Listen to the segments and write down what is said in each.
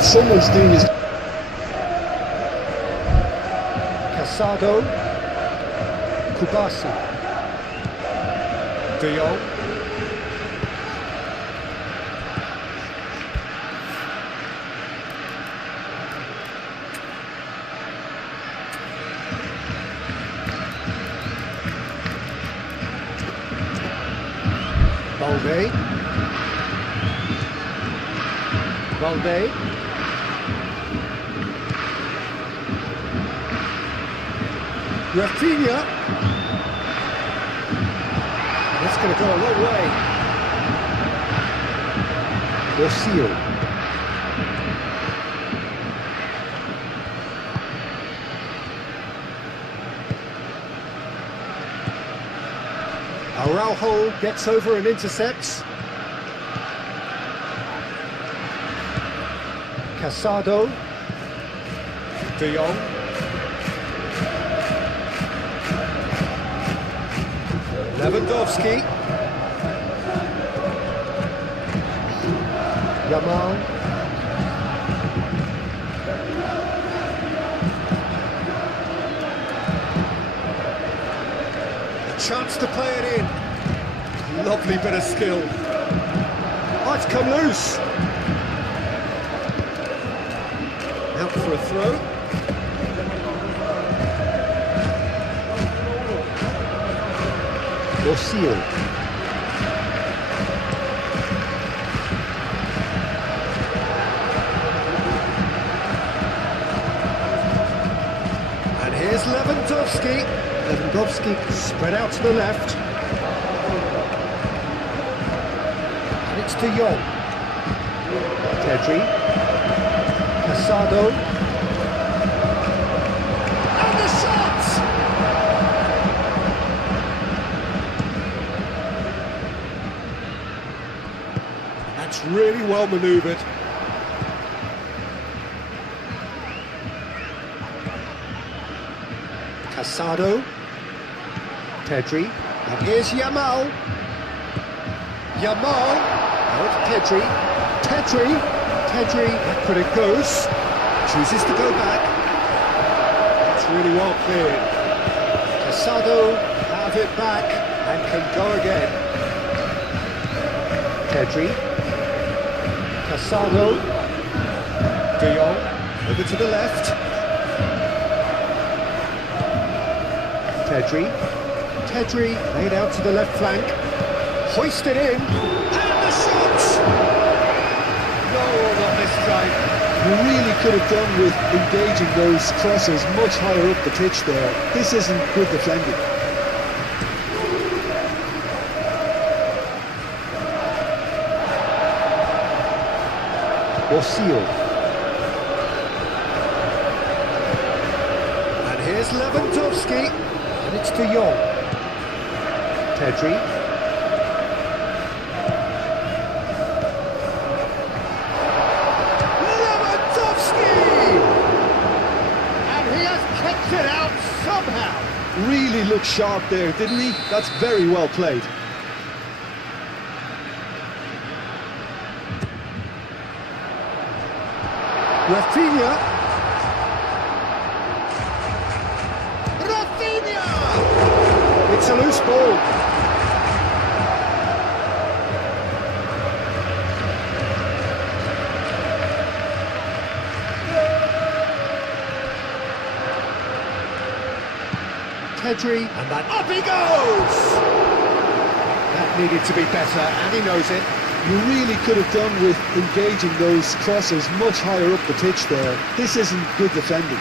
while someone's doing his... Casado, Kubasi, De Jong, Valde, Rafinha. That's going to go a long way. Rocio. Araujo gets over and intercepts. Casado, De Jong, Lewandowski, Yamal, a chance to play it in. Lovely bit of skill. Oh, it's come loose. Out for a throw. Rocio. And here's Lewandowski. Lewandowski spread out to the left. And it's De Jong. Pedri. Casado. And the shot! That's really well manoeuvred. Casado. Pedri. And here's Yamal. Yamal. Now it's Pedri. Pedri, back when it goes, chooses to go back. It's really well cleared. Casado have it back and can go again. Pedri, Casado, De Jong, over to the left. Pedri, laid out to the left flank, hoisted in, and the shot! No, not this time. You really could have done with engaging those crosses much higher up the pitch there. This isn't good defending. Rocio. And here's Lewandowski. And it's De Jong. Pedri. It out somehow. Really looked sharp there, didn't he? That's very well played. Rafinha. It's a loose ball. Pedri, and that up he goes! That needed to be better, and he knows it. You really could have done with engaging those crosses much higher up the pitch there. This isn't good defending.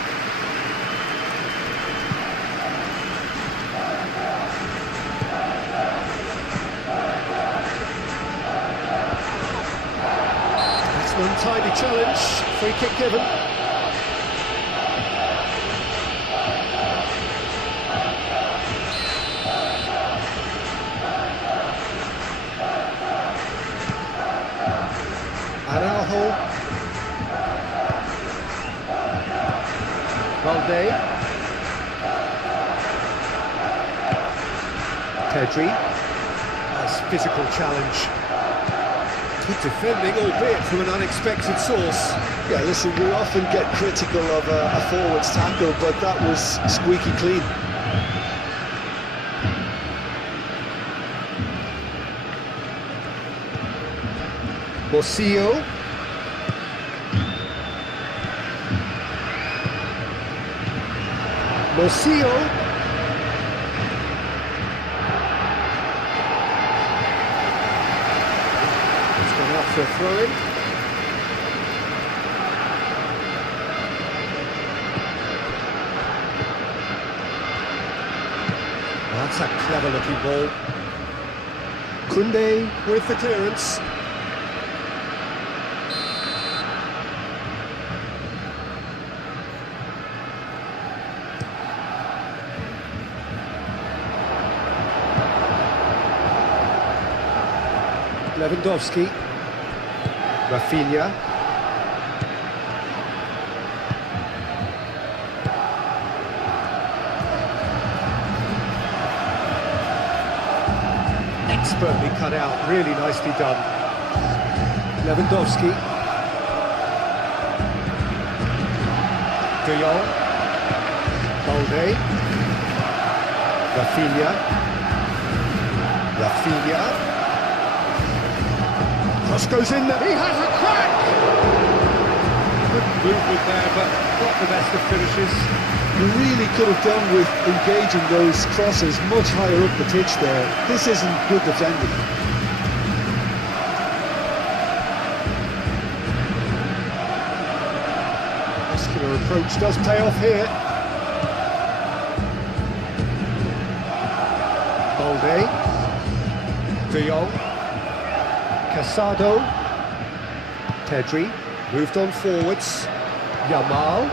That's an untidy challenge, free kick given. Araujo, Valde, Pedri, nice physical challenge. Good defending, albeit from an unexpected source. Yeah, listen, we often get critical of a forward's tackle, but that was squeaky clean. Morcillo. Morcillo. It's gone out for a throw-in. That's a clever-looking ball. Koundé with the clearance. Lewandowski, Rafinha, expertly cut out, really nicely done. Lewandowski, De Jong, Balde, Rafinha. Cross goes in there. He has a crack! Good movement there, but not the best of finishes. You really could have done with engaging those crosses much higher up the pitch there. This isn't good defending. Muscular approach does pay off here. Balde, De Jong, Casado, Pedri, moved on forwards, Yamal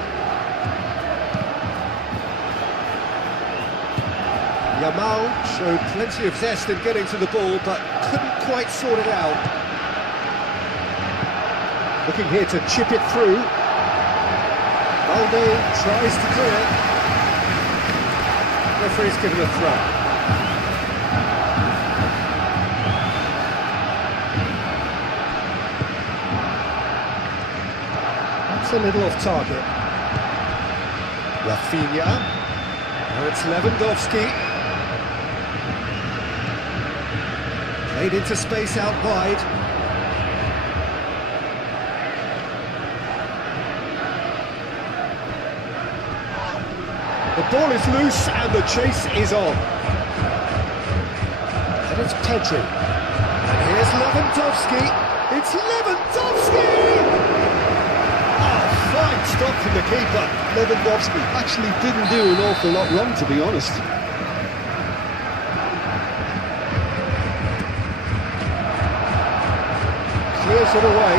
showed plenty of zest in getting to the ball, but couldn't quite sort it out. Looking here to chip it through. Balde tries to clear. Referee's given a throw. A little off target. Rafinha. Now it's Lewandowski. Played into space out wide. The ball is loose and the chase is on. And it's Pedri. And here's Lewandowski. It's Lewandowski! Fine stop from the keeper. Lewandowski actually didn't do an awful lot wrong, to be honest. Clears it away.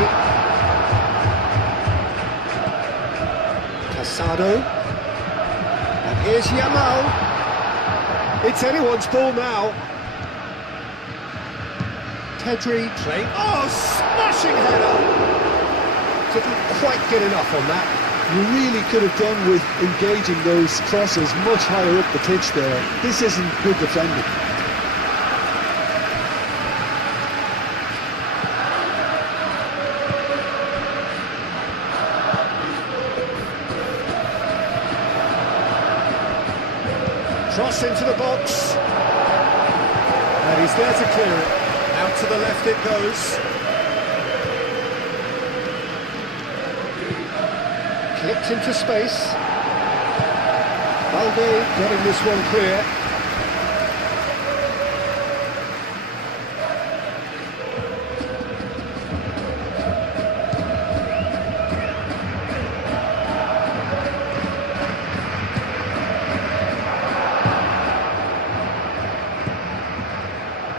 Casado. And here's Yamal. It's anyone's ball now. Pedri playing. Oh, smashing header! Didn't quite get enough on that. You really could have done with engaging those crosses much higher up the pitch there. This isn't good defending. Cross into the box. And he's there to clear it. Out to the left it goes. Clipped into space. Balde getting this one clear.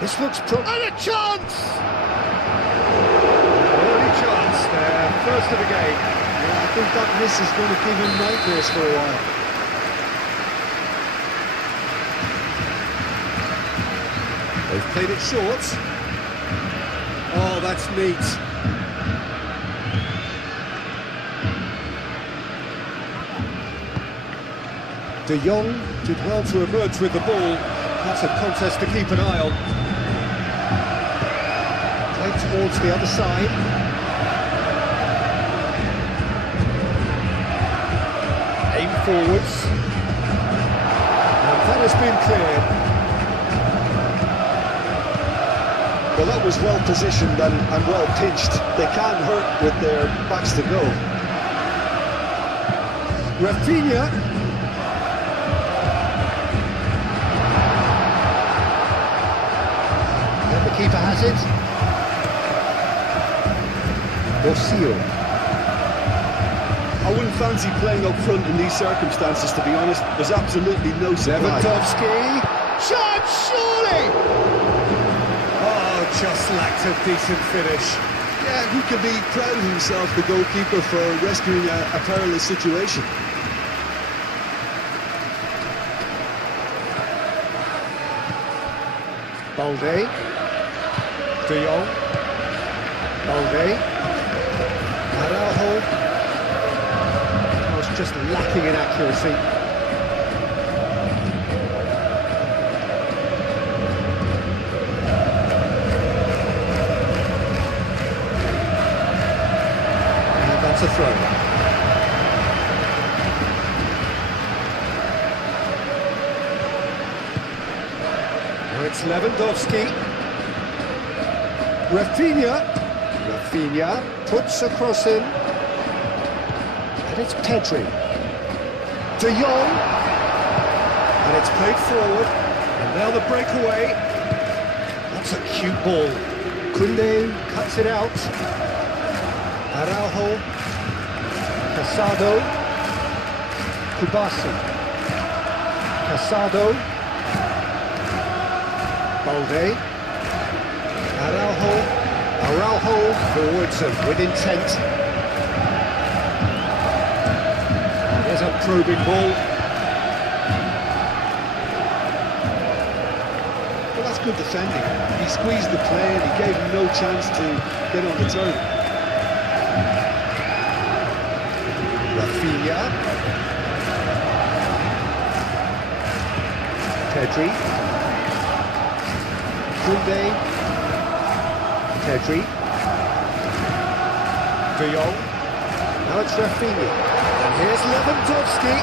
This looks and a chance! Early chance there, first of the game. Yeah, I think that miss is going to give him nightmares for a while. They've played it short. Oh, that's neat. De Jong did well to emerge with the ball. That's a contest to keep an eye on. Played towards the other side. Aim forwards. And that has been cleared. Well, that was well positioned and well pitched. They can't hurt with their backs to goal. Rafinha. And the keeper has it. Borcio. I wouldn't fancy playing up front in these circumstances, to be honest. There's absolutely no supply. Lewandowski. Shot, surely! Oh, just lacked a decent finish. Yeah, he can be proud of himself, the goalkeeper, for rescuing a perilous situation. Balde. De Jong. Balde. Araujo. Was just lacking in accuracy. And that's a throw. Now it's Lewandowski. Rafinha. Rafinha puts a cross in. And it's Pedri. De Jong. And it's played forward. And now the breakaway. That's a cute ball. Koundé cuts it out. Araujo. Casado. Kubasi. Casado. Balde. Araujo. Araujo forwards and with intent. There's a probing ball. Well, that's good defending. He squeezed the play and he gave him no chance to get on the turn. Rafinha. Pedri. Koundé. Pedri. De Jong. Now it's Rafinha. And here's Lewandowski.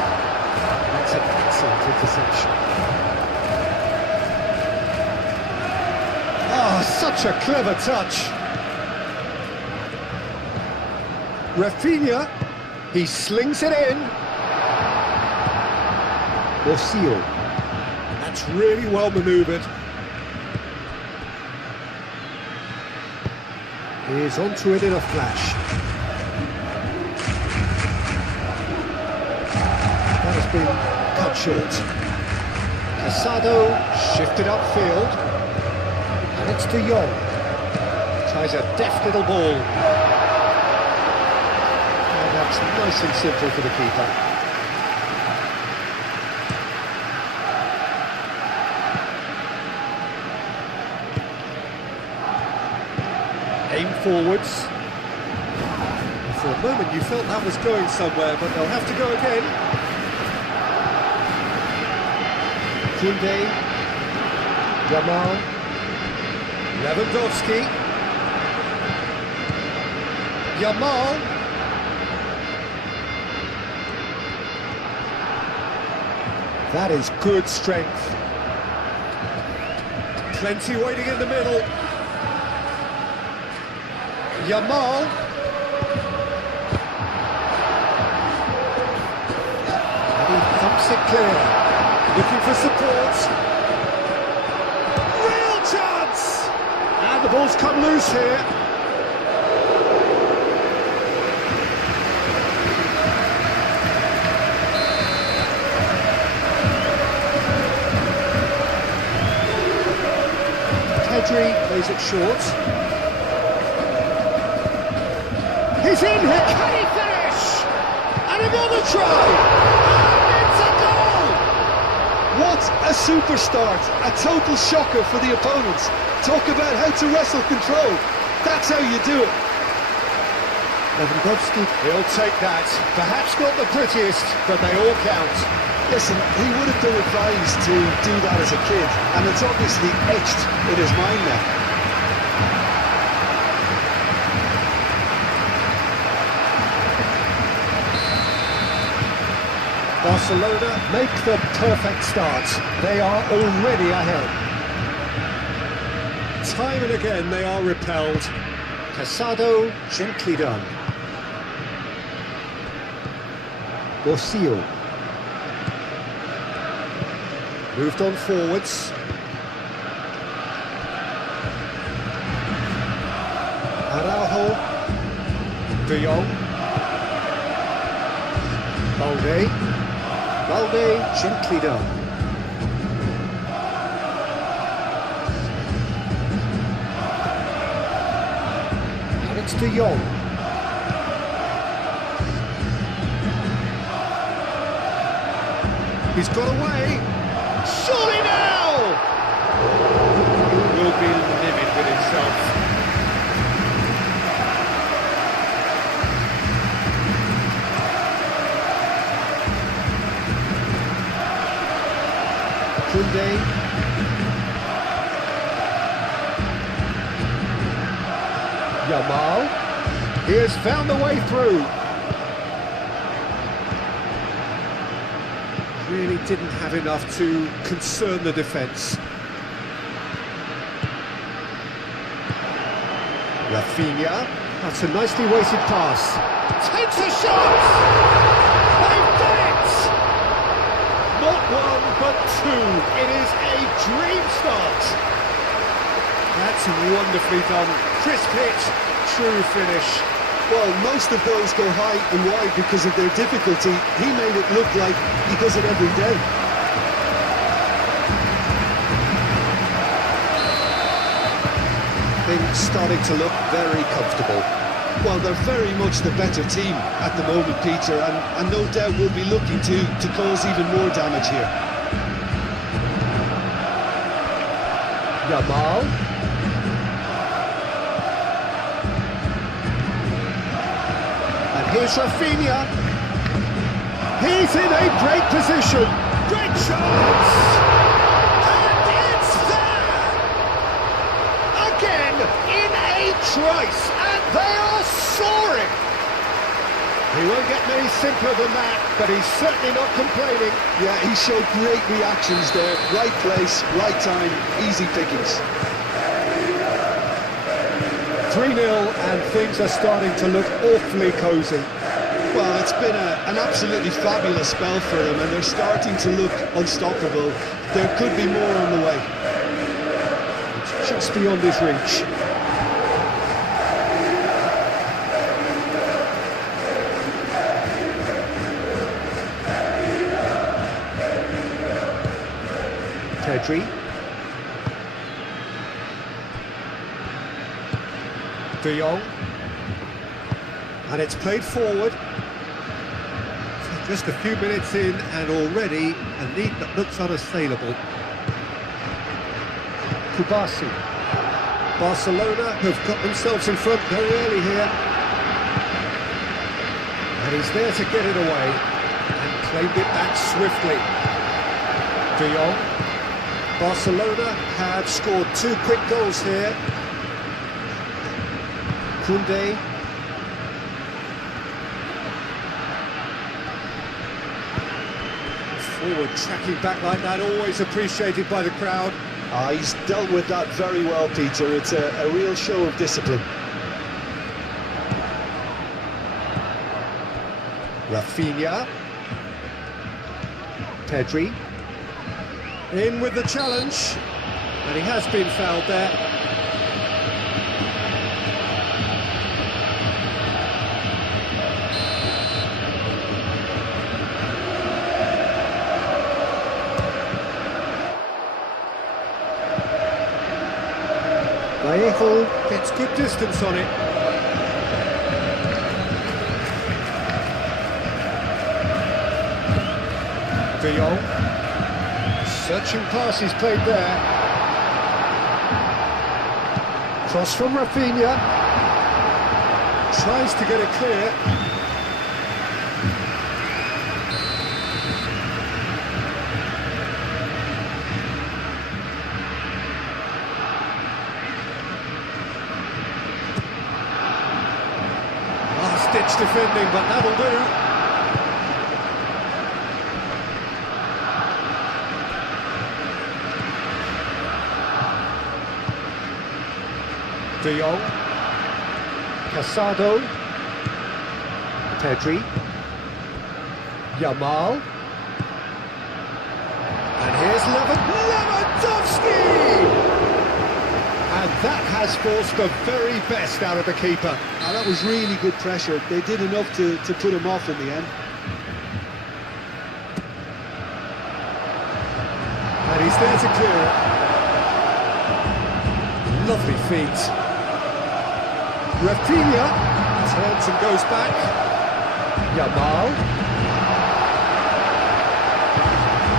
That's an excellent interception. Oh, such a clever touch. Rafinha. He slings it in. Borcio. That's really well manoeuvred. He's onto it in a flash. That has been cut short. Casado shifted upfield. And it's De Jong. Tries a deft little ball. And that's nice and simple for the keeper. Aim forwards. For a moment you felt that was going somewhere, but they'll have to go again. Koundé. Yamal. Lewandowski. Yamal. That is good strength. Plenty waiting in the middle. Yamal. And he thumps it clear. Looking for support. Real chance! And the ball's come loose here. Pedri plays it short. He's in here! Can he finish? And another try! And it's a goal! What a super start! A total shocker for the opponents. Talk about how to wrestle control. That's how you do it. Lewandowski, he'll take that. Perhaps not the prettiest, but they all count. Listen, he would have been advised to do that as a kid, and it's obviously etched in his mind now. Barcelona make the perfect start. They are already ahead. Time and again they are repelled. Casado, gently done. Borsillo. Moved on forwards. Araujo. De Jong. Balde, gently done. And it's De Jong. He's got away. Surely now! He will be livid with himself. Kunde. Yamal. He has found the way through. Really didn't have enough to concern the defence. Rafinha. That's a nicely weighted pass. Takes a shot! They've done it! Not one, but two. It is a dream start. That's wonderfully done. Crisp hit, true finish. Well, most of those go high and wide because of their difficulty. He made it look like he does it every day. Things starting to look very comfortable. Well, they're very much the better team at the moment, Peter, and no doubt will be looking to cause even more damage here. Yamal. And here's Rafinha. He's in a great position. Great chance! And it's there! Again, in a trice, and they are soaring! He won't get many simpler than that, but he's certainly not complaining. Yeah, he showed great reactions there. Right place, right time, easy pickings. 3-0, and things are starting to look awfully cosy. Well, it's been an absolutely fabulous spell for them, and they're starting to look unstoppable. There could be more on the way. It's just beyond his reach. Pedri. De Jong. And it's played forward. Just a few minutes in and already a lead that looks unassailable. Kubasi. Barcelona have got themselves in front very early here. And he's there to get it away and claimed it back swiftly. De Jong. Barcelona have scored 2 quick goals here. Kunde. Forward tracking back like that, always appreciated by the crowd. He's dealt with that very well, Peter. It's a real show of discipline. Rafinha. Pedri. In with the challenge. And he has been fouled there. Vallejo gets good distance on it. De Jong. Searching pass is played there. Cross from Rafinha. Tries to get it clear. Last-ditch defending, but that'll do. De Jong. Casado. Pedri. Yamal. And here's Lewandowski! And that has forced the very best out of the keeper. Oh, that was really good pressure. They did enough to put him off in the end. And he's there to clear it. Lovely feet. Rafinha turns and goes back. Yamal.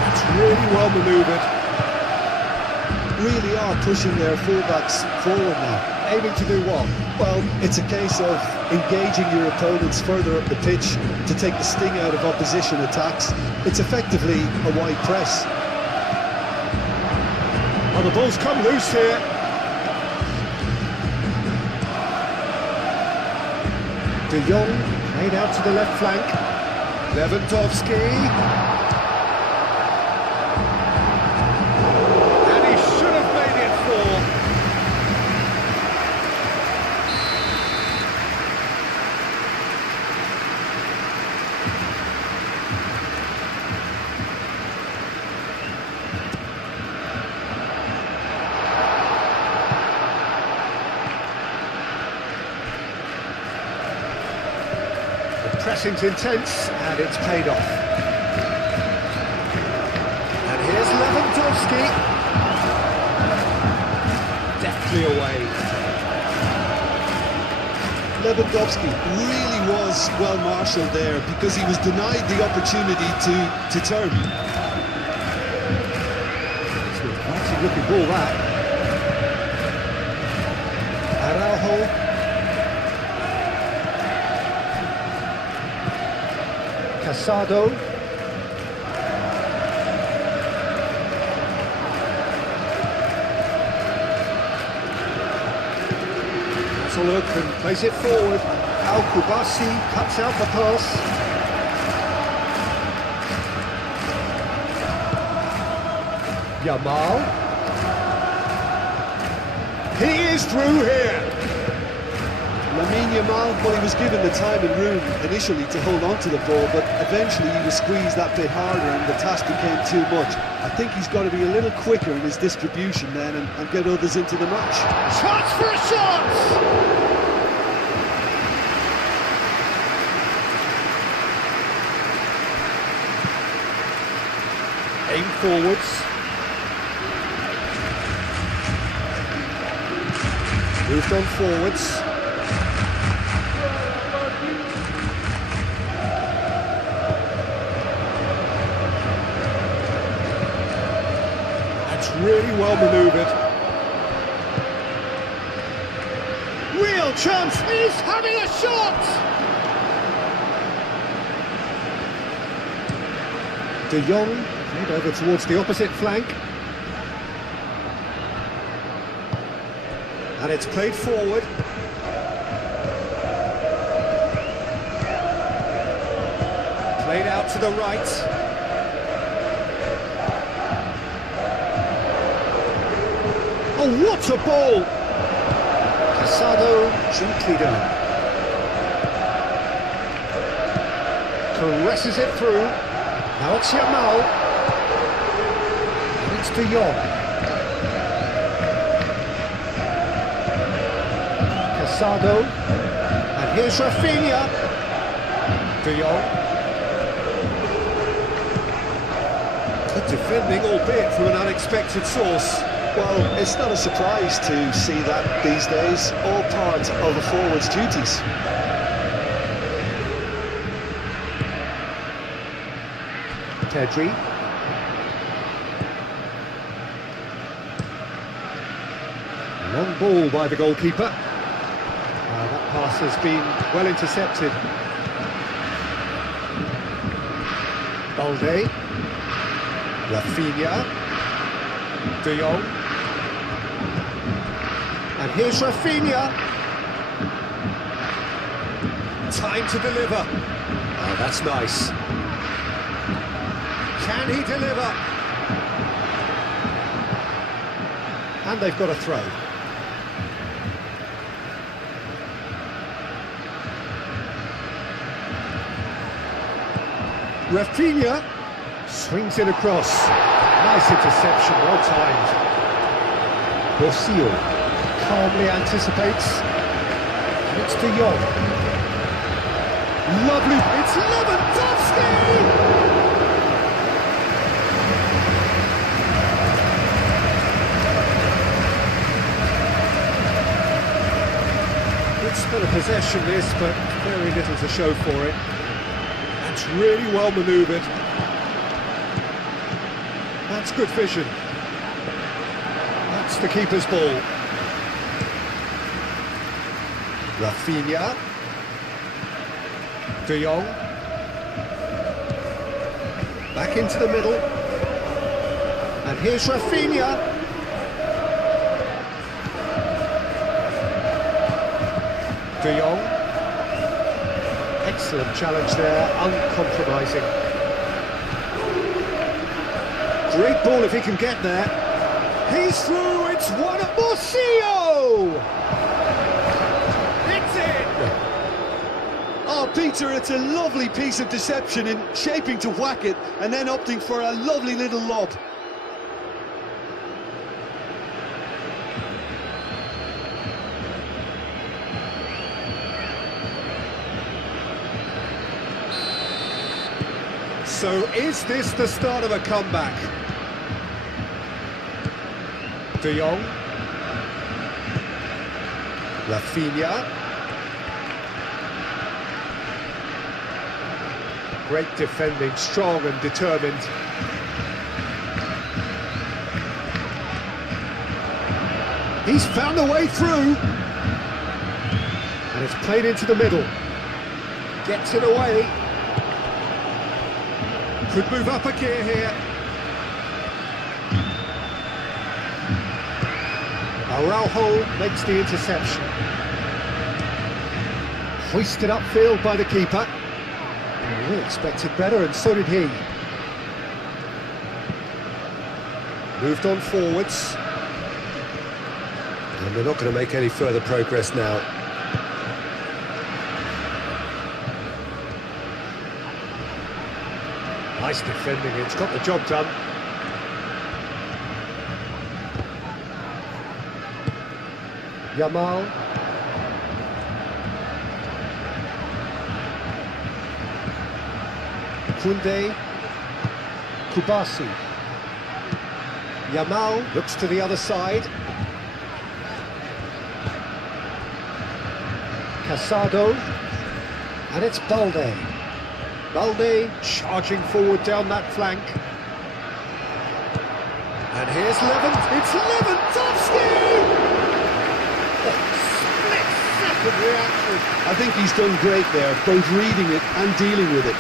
It's really well manoeuvred. Really are pushing their fullbacks forward now. Aiming to do what? Well, it's a case of engaging your opponents further up the pitch to take the sting out of opposition attacks. It's effectively a wide press. Oh, the ball's come loose here. De Jong played out to the left flank. Lewandowski. Pressing's intense, and it's paid off. And here's Lewandowski. Deftly away. Lewandowski really was well marshalled there because he was denied the opportunity to turn. It's a fancy looking ball, that. Araujo. Casado. That's a look and plays it forward. Albasete cuts out the pass. Yamal. He is through here. Yamal, well, he was given the time and room initially to hold on to the ball, but eventually he was squeezed that bit harder and the task became too much. I think he's got to be a little quicker in his distribution then and get others into the match. Chance for a shot! Aim forwards. Moved on forwards. Really well manoeuvred. Real chance. He's having a shot. De Jong played over towards the opposite flank. And it's played forward. Played out to the right. Oh, what a ball! Casado, gently done. Caresses it through. Now it's Yamal. And it's De Jong. Casado. And here's Rafinha. De Jong. Good defending, albeit from an unexpected source. Well, it's not a surprise to see that these days, all part of a forward's duties. Pedri. Long ball by the goalkeeper. That pass has been well intercepted. Balde. Rafinha. De Jong. And here's Rafinha. Time to deliver. Oh, that's nice. Can he deliver? And they've got a throw. Rafinha swings it across. Nice interception, well timed. Borsillo calmly anticipates. And it's De Jong. Lovely, it's Lewandowski! Good spell of possession this, but very little to show for it. That's really well manoeuvred. That's good vision. That's the keeper's ball. Rafinha. De Jong. Back into the middle. And here's Rafinha. De Jong. Excellent challenge there, uncompromising. Great ball if he can get there. He's through, it's one at Borsillo! It's in! Oh, Peter, it's a lovely piece of deception in shaping to whack it and then opting for a lovely little lob. So is this the start of a comeback? De Jong. Rafinha. Great defending, strong and determined. He's found a way through. And it's played into the middle. Gets it away. Could move up a gear here. Araujo makes the interception. Hoisted upfield by the keeper. We expected better, and so did he. Moved on forwards. And they're not going to make any further progress now. Nice defending, it's got the job done. Yamal. Koundé. Kubasi. Yamal looks to the other side. Casado. And it's Balde. Balde charging forward down that flank. And here's it's Lewandowski! Split-second reaction. I think he's done great there, both reading it and dealing with it.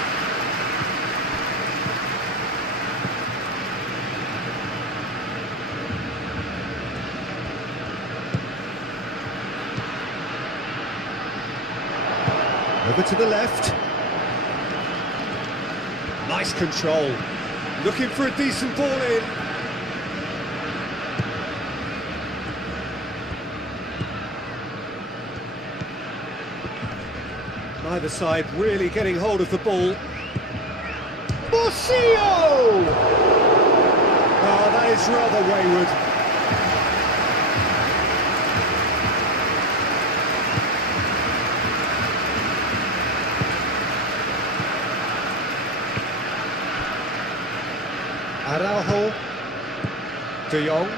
Over to the left. Nice control. Looking for a decent ball in. Neither side really getting hold of the ball. Borsillo! Oh, that is rather wayward. Araujo, De Jong,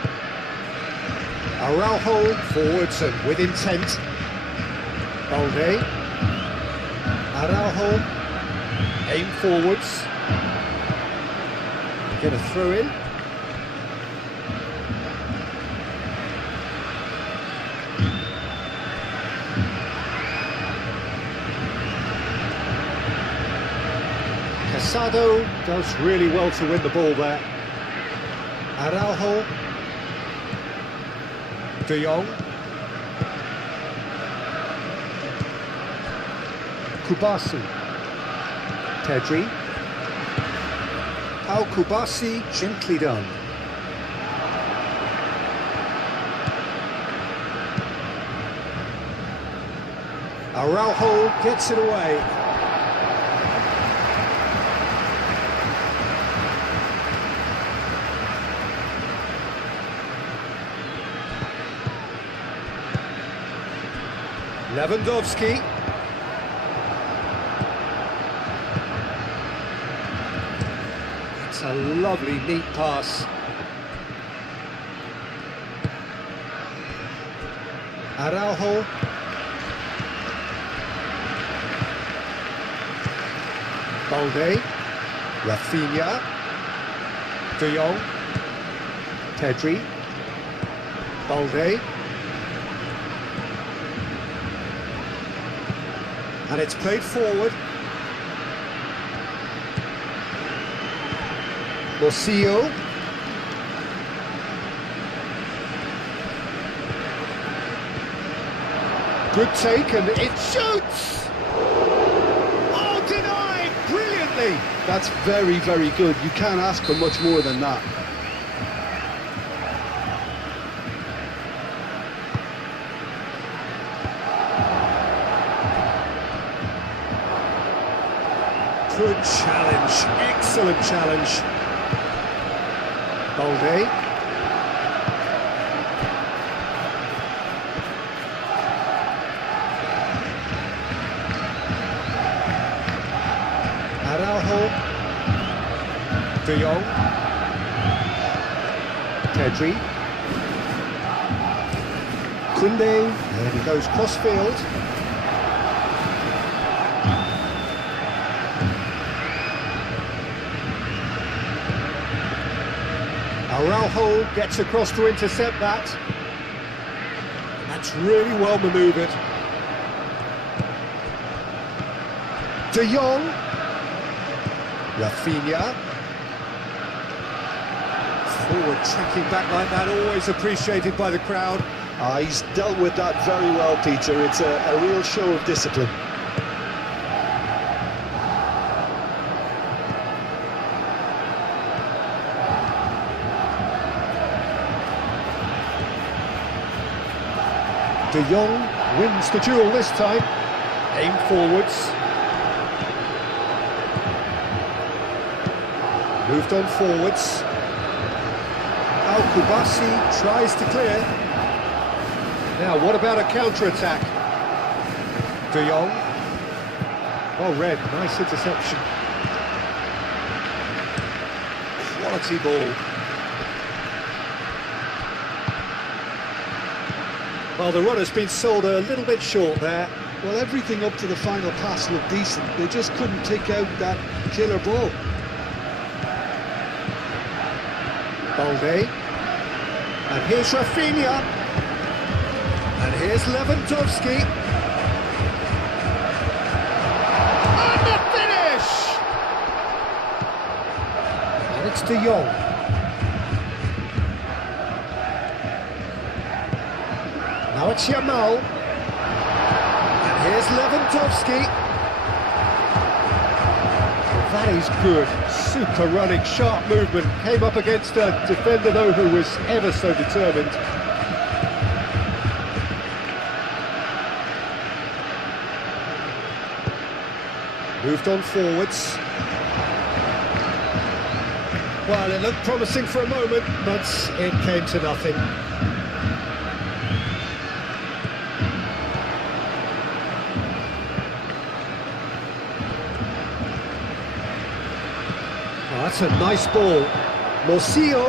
Araujo forwards and with intent. Balde, Araujo, aim forwards. Get a throw in. Casado does really well to win the ball there. Araujo. De Jong. Kubasi. Pedri. Al Kubasi, gently done. Araujo gets it away. Lewandowski. It's a lovely, neat pass. Araujo. Balde. Rafinha. De Jong. Pedri. Balde. And it's played forward. Morcillo. Good take, and it shoots! Oh, denied brilliantly! That's very, very good. You can't ask for much more than that. Good challenge, excellent challenge. Balde. Araujo. De Jong. Pedri. Kunde. And he goes cross-field. Araujo gets across to intercept that. That's really well manoeuvred. De Jong. Rafinha. Forward tracking back like that, always appreciated by the crowd. He's dealt with that very well, Peter. It's a real show of discipline. De Jong wins the duel this time. Aim forwards. Moved on forwards. Albasete tries to clear. Now, what about a counter-attack? De Jong. Well read, nice interception. Quality ball. Well, the runner's been sold a little bit short there. Well, everything up to the final pass looked decent. They just couldn't take out that killer ball. Balde. And here's Rafinha. And here's Lewandowski. And the finish! And it's De Jong. Now it's Yamal. And here's Lewandowski. That is good. Super running, sharp movement. Came up against a defender, though, who was ever so determined. Moved on forwards. Well, it looked promising for a moment, but it came to nothing. Oh, that's a nice ball. Morcillo.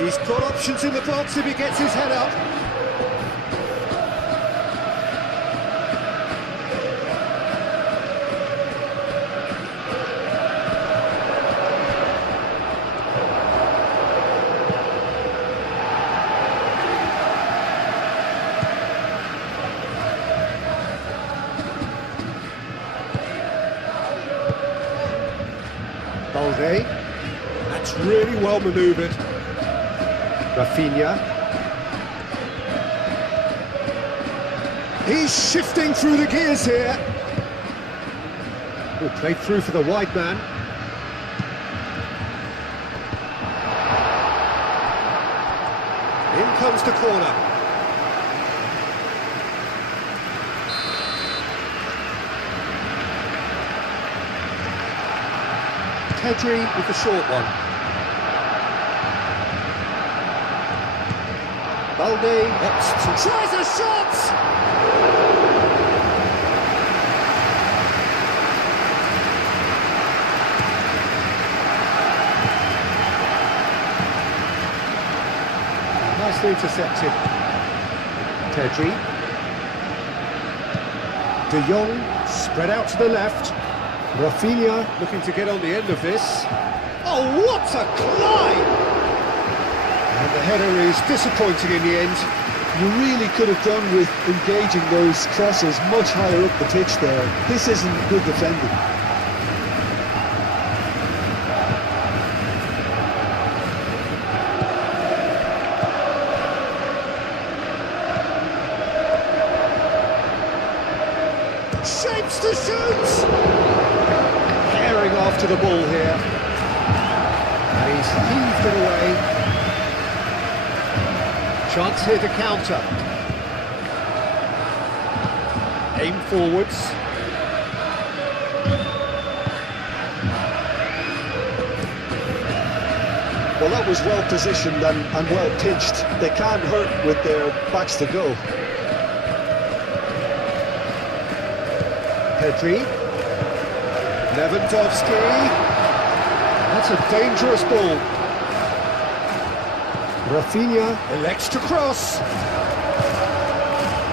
He's got options in the box if he gets his head up. Balde. That's really well manoeuvred. Rafinha. He's shifting through the gears here. Oh, played through for the wide man. In comes the corner. Pedri with the short one. Balde tries a shot! Nicely intercepted. Pedri. De Jong spread out to the left. Rafinha looking to get on the end of this. Oh, what a climb! And the header is disappointing in the end. You really could have done with engaging those crosses much higher up the pitch there. This isn't good defending. Shapes to shoot! Herring after the ball here. And he's heaved it away. Chance here to counter. Aim forwards. Well, that was well positioned and well pitched. They can't hurt with their backs to go. Pedri. Lewandowski. That's a dangerous ball. Rafinha elects to cross.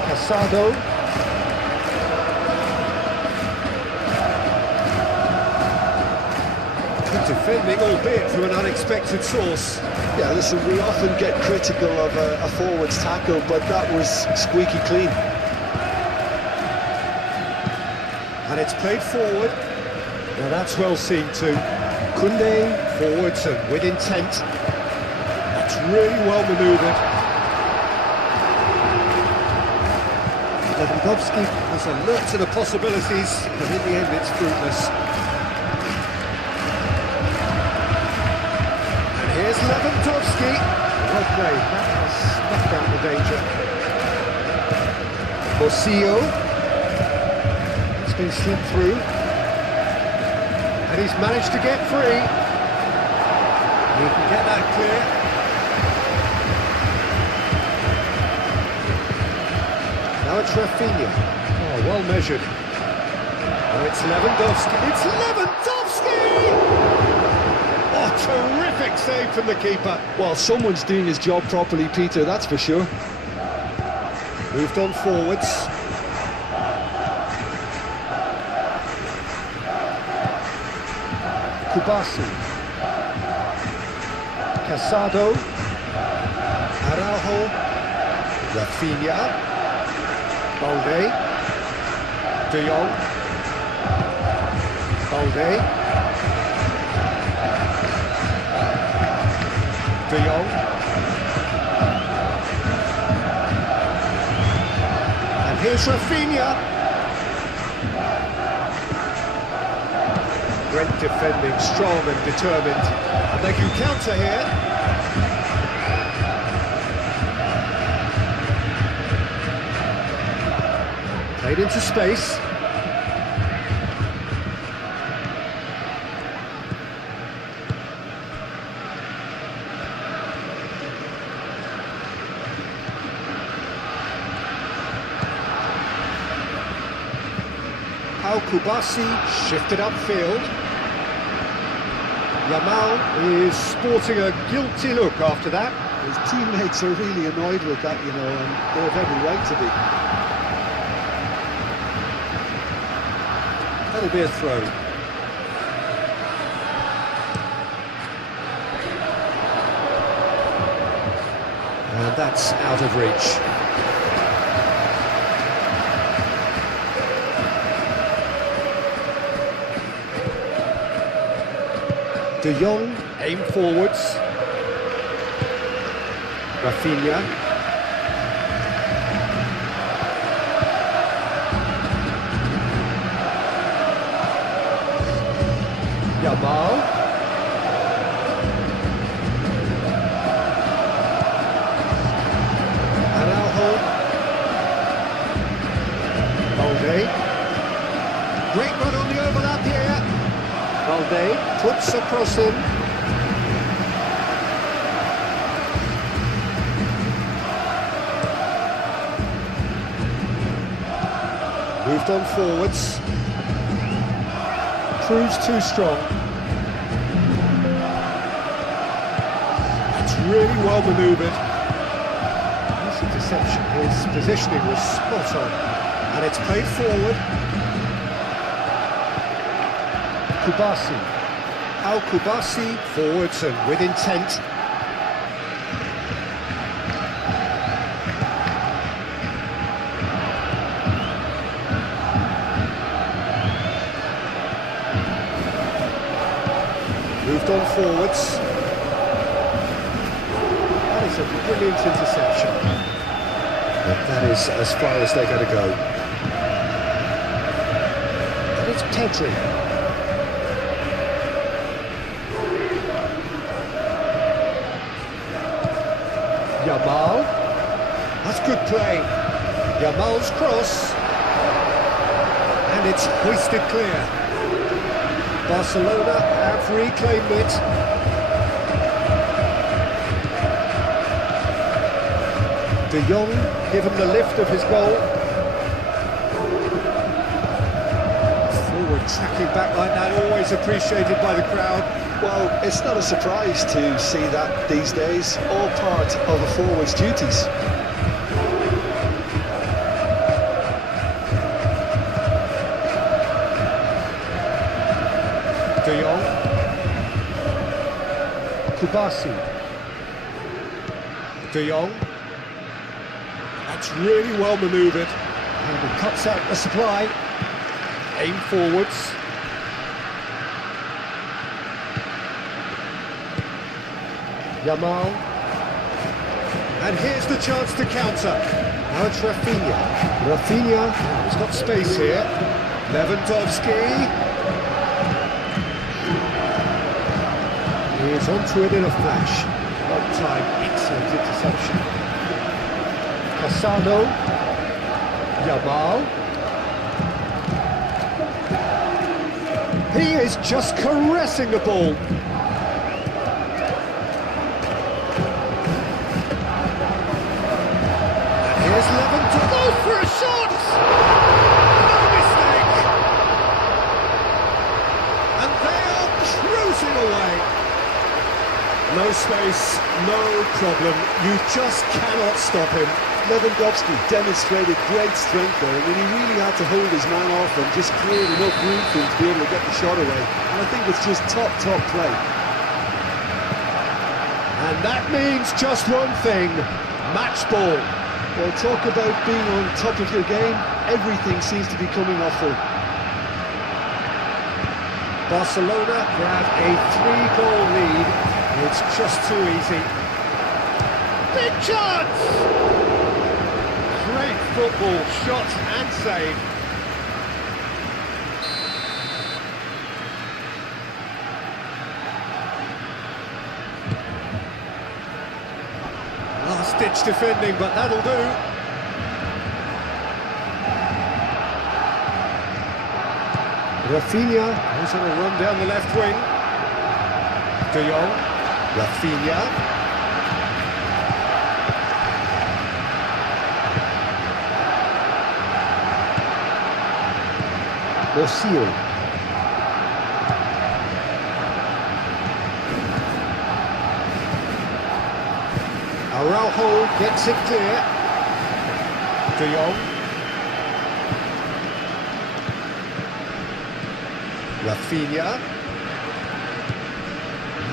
Casado. Good defending, albeit from an unexpected source. Yeah, listen, we often get critical of a forward's tackle, but that was squeaky clean. And it's played forward. Now that's well seen too. Koundé forwards and with intent. That's really well manoeuvred. Lewandowski was alert to the possibilities, but in the end it's fruitless. And here's Lewandowski. Well played, that has snuffed out the danger. Morcillo. It's been slipped through. And he's managed to get free. He can get that clear. Now it's Rafinha. Oh, well measured. Now it's Lewandowski. It's Lewandowski! Oh, terrific save from the keeper. Well, someone's doing his job properly, Peter, that's for sure. Moved on forwards. Kubasi. Casado. Araujo. Rafinha. Balde. De Jong. Balde. De Jong. And here's Rafinha. Great defending, strong and determined. And they can counter here. Played into space. Kubasi shifted upfield. Yamal is sporting a guilty look after that. His teammates are really annoyed with that, you know, and they have every right to be. That'll be a throw. And that's out of reach. De Jong, aim forwards. Rafinha. Yamal. Araujo. Balde. Great run on the overlap here. Balde puts a cross in. Moved on forwards. Proves too strong. It's really well manoeuvred. Nice interception. His positioning was spot on. And it's played forward. Kubasi. Kubasi forwards and with intent. Moved on forwards. That is a brilliant interception. But that is as far as they're going to go. And it's Pedri. Yamal. That's good play. Yamal's cross. And it's hoisted clear. Barcelona have reclaimed it. De Jong given the lift of his goal. Forward tracking back like that, always appreciated by the crowd. Well, it's not a surprise to see that these days, all part of a forward's duties. De Jong. Kubasi. De Jong. That's really well manoeuvred. And he cuts out the supply. Aim forwards. Yamal. And here's the chance to counter. Now it's Rafinha. Rafinha has got space here. Lewandowski. He is onto it in a flash. Long time, excellent interception. Casado. Yamal. He is just caressing the ball. And here's Lewandowski. Go for a shot! No mistake! And they are cruising away. No space, no problem. You just cannot stop him. Lewandowski demonstrated great strength there. I mean, he really had to hold his man off and just create enough room for him to be able to get the shot away. And I think it's just top play. And that means just one thing, match ball. Well, talk about being on top of your game. Everything seems to be coming off full. Barcelona grab a 3-goal lead. It's just too easy. Big chance! Great football, shot and save. Last-ditch defending, but that'll do. Rafinha goes on a run down the left wing. De Jong. Rafinha. Simul. Araujo gets it clear. De Jong. Rafinha.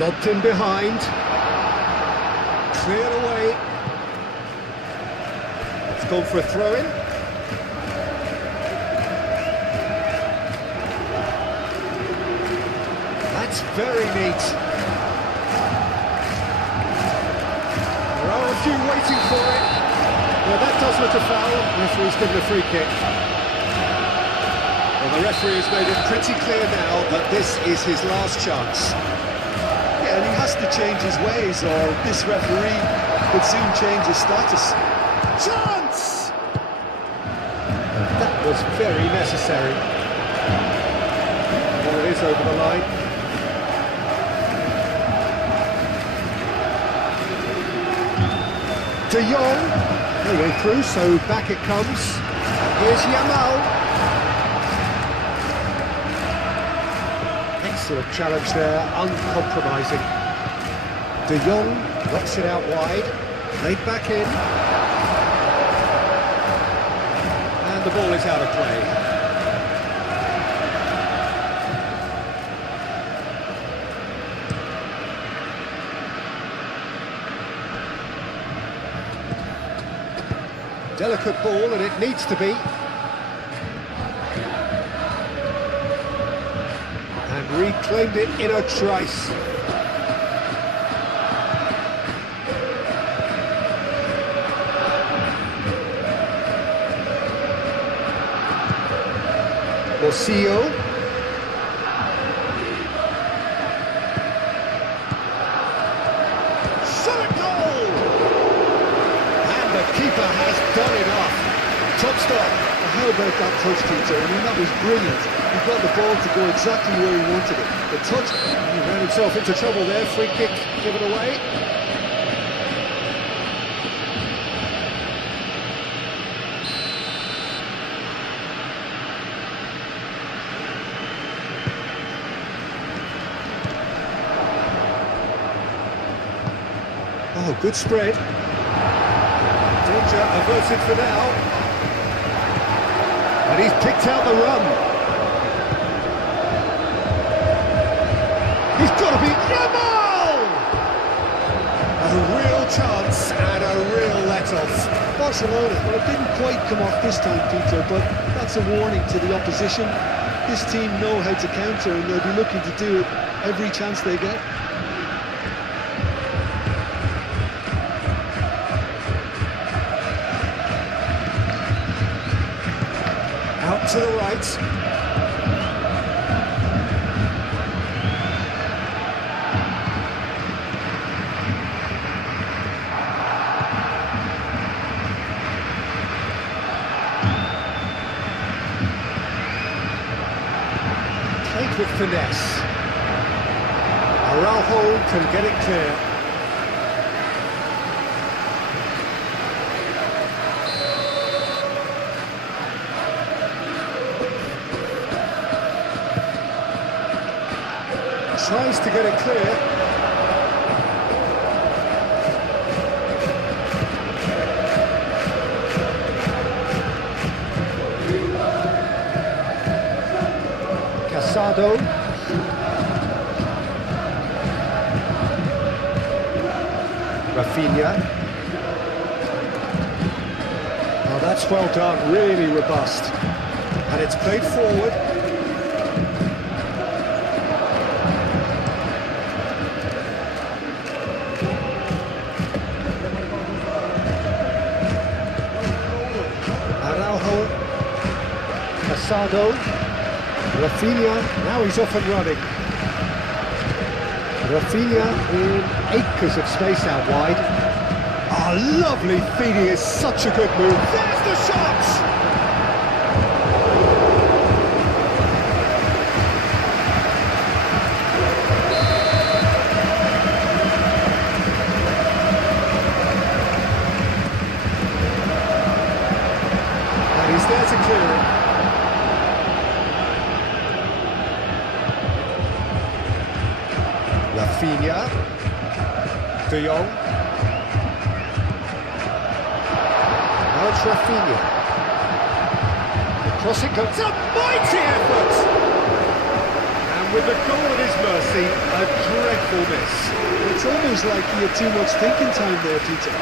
Lobbed in behind. Cleared away. It's gone for a throw-in. That's very neat. There are a few waiting for it. Well, that does look a foul. The referee's given a free kick. Well, the referee has made it pretty clear now that this is his last chance. Yeah, and he has to change his ways, or this referee could soon change his status. Chance! That was very necessary. Well, it is over the line. De Jong, no way through, so back it comes. Here's Yamal. sort of challenge there, uncompromising. De Jong knocks it out wide, laid back in. And the ball is out of play. Delicate ball, and it needs to be. And reclaimed it in a trice. Morcillo. Solid goal! And the keeper has done it off. Top stop. How about that touch, Peter? I mean, that was brilliant. He got the ball to go exactly where he wanted it. The touch... He ran himself into trouble there. Free kick given away. Oh, good spread. Danger averted for now. And he's picked out the run. He's got to be Yamal! A real chance and a real let-off. Barcelona, well, it didn't quite come off this time, Peter, but that's a warning to the opposition. This team know how to counter, and they'll be looking to do it every chance they get. Out to the right. Played with finesse. Araujo can get it clear. Tries to get it clear. Casado. Rafinha. Oh, that's well done, really robust. And it's played forward. Casado, Rafinha, now he's off and running. Rafinha in acres of space out wide. Oh, lovely feeding, is such a good move. There's the shot! And he's there to clear it. Rafinha, De Jong. Now it's Rafinha. The crossing comes, a mighty effort! And with the goal at his mercy, a dreadful miss. It's almost like he had too much thinking time there, Peter.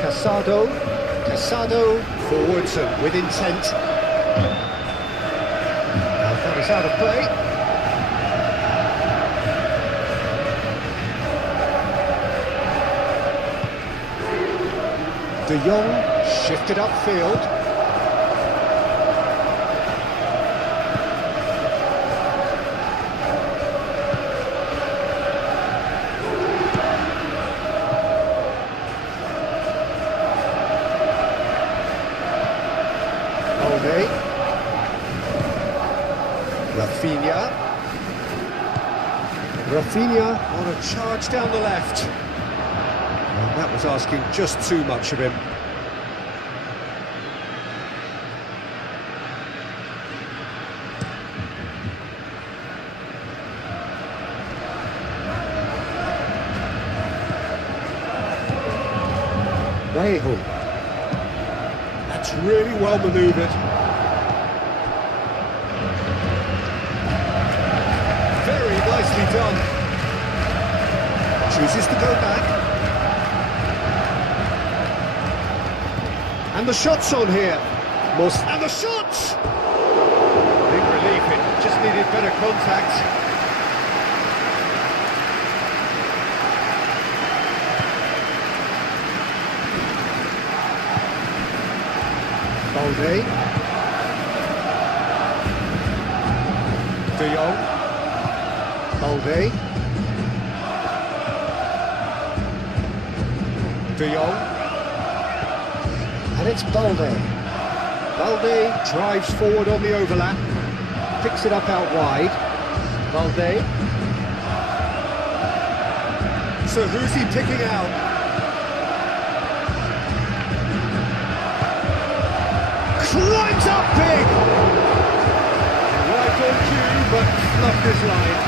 Casado, Casado forwards with intent. Now that is out of play. De Jong shifted upfield. Rafinha. Rafinha on a charge down the left. And that was asking just too much of him. That's really well manoeuvred. Very nicely done. Chooses to go back. And the shot's on here. And the shot! Big relief, it just needed better contact. Balde. De Jong. Balde. De Jong. And it's Balde. Balde drives forward on the overlap. Picks it up out wide. Balde. So who's he picking out? Climbs up big! Right on cue, but fluffed his line.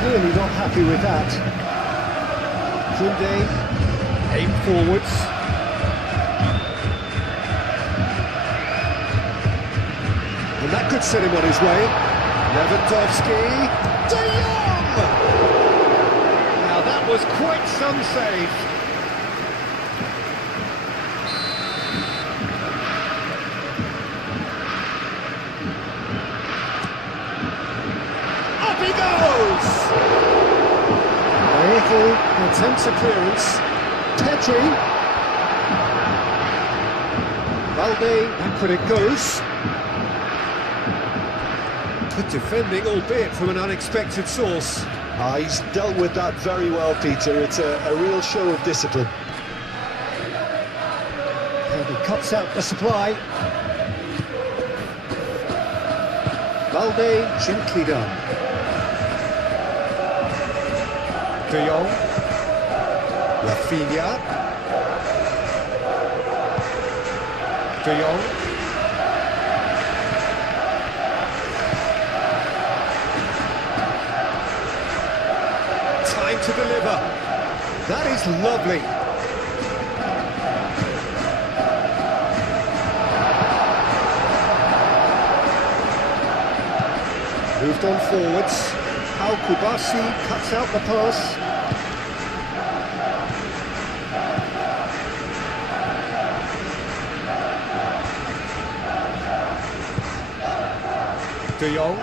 Clearly not happy with that. Kunde, aim forwards. And that could set him on his way. Lewandowski. De Jong! That was quite some save. Up he goes! Vallejo attempts a clearance. Pedri. Balde, backward it goes. Good defending, albeit from an unexpected source. He's dealt with that very well, Peter. It's a real show of discipline. And he cuts out the supply. Balde, gently done. De Jong. Rafinha. De Jong. To deliver. That is lovely. Moved on forwards. Al-Kubasi cuts out the pass. De Jong.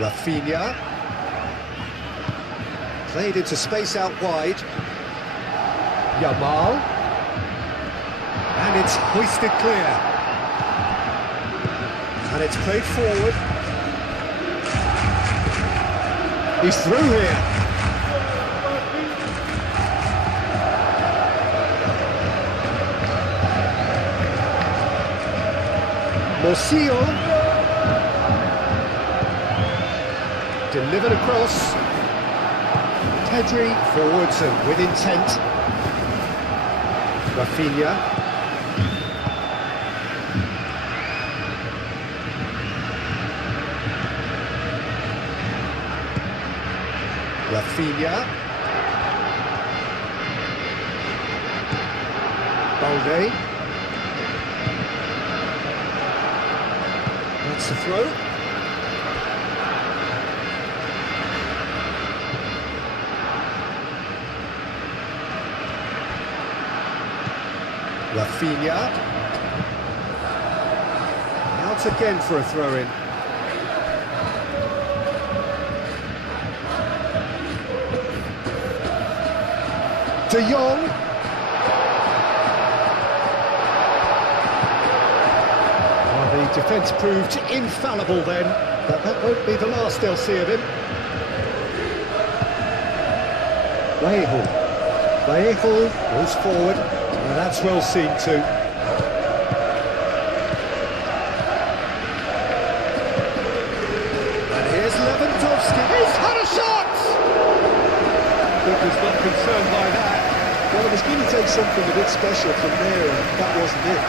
Rafinha. Played into space out wide. Yamal. And it's hoisted clear. And it's played forward. He's through here. Morcillo. Delivered across. Pedri forwards and with intent. Rafinha. Rafinha. Balde. That's the throw. Rafinha. Out again for a throw-in. De Jong. Well, the defence proved infallible then, but that won't be the last they'll see of him. Vallejo. Vallejo goes forward. Now that's well seen too. And here's Lewandowski. He's had a shot! Keeper's not concerned by that. Well, it was going to take something a bit special from there, and that wasn't it.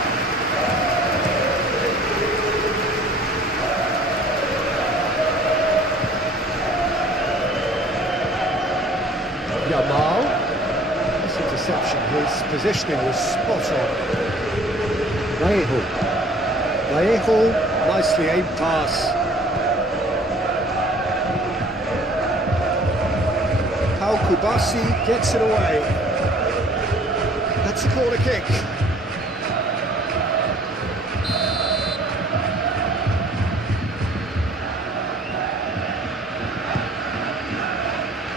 Yamal. This interception, his positioning was spot on. Vallejo. Vallejo, nicely aimed pass. Kubasi gets it away. That's a corner kick.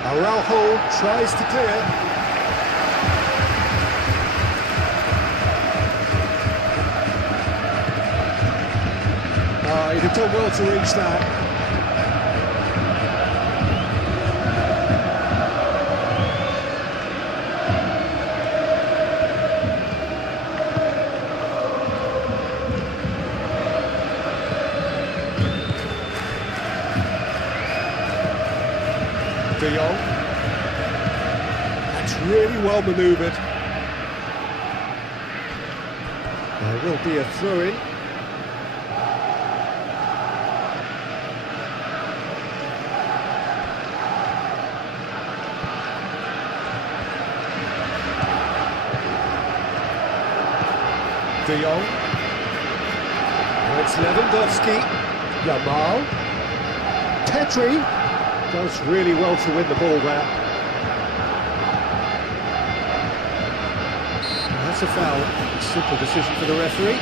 Araujo tries to clear. He'd have done well to reach that. That's really well manoeuvred. There will be a throw-in. De Jong. It's Lewandowski. Yamal. Pedri. Does really well to win the ball there. That's a foul. Simple decision for the referee.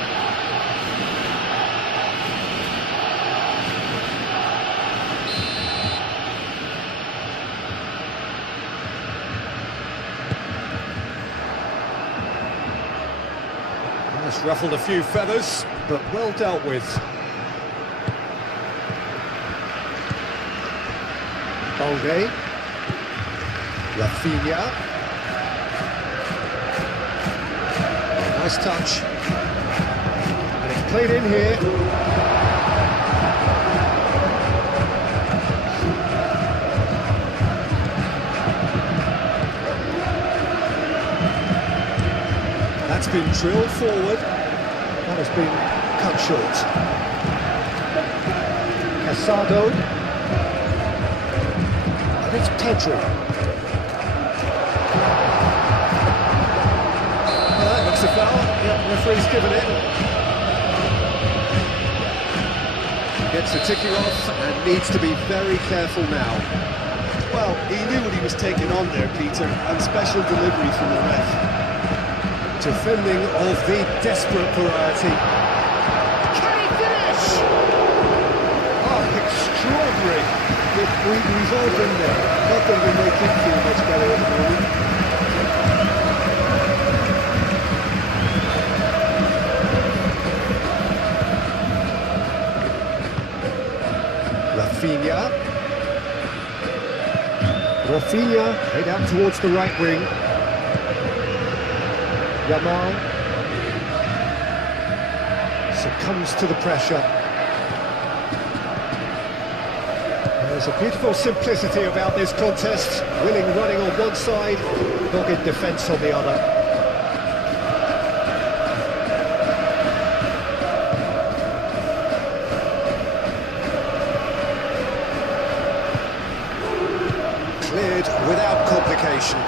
That's ruffled a few feathers, but well dealt with. Balde, Rafinha, nice touch, and it's played in here. That's been drilled forward, that has been cut short. Casado. It's Pedri. That looks a foul. Yep, referee's given it. Gets a ticking off and needs to be very careful now. Well, he knew what he was taking on there, Peter, and special delivery from the ref. Defending of the desperate variety. Can he finish? Oh, extraordinary. We've all been there. Not that we make him feel much better at the moment. Rafinha head out towards the right wing. Yamal succumbs to the pressure. There's a beautiful simplicity about this contest. Willing running on one side, dogged defence on the other. Cleared without complication.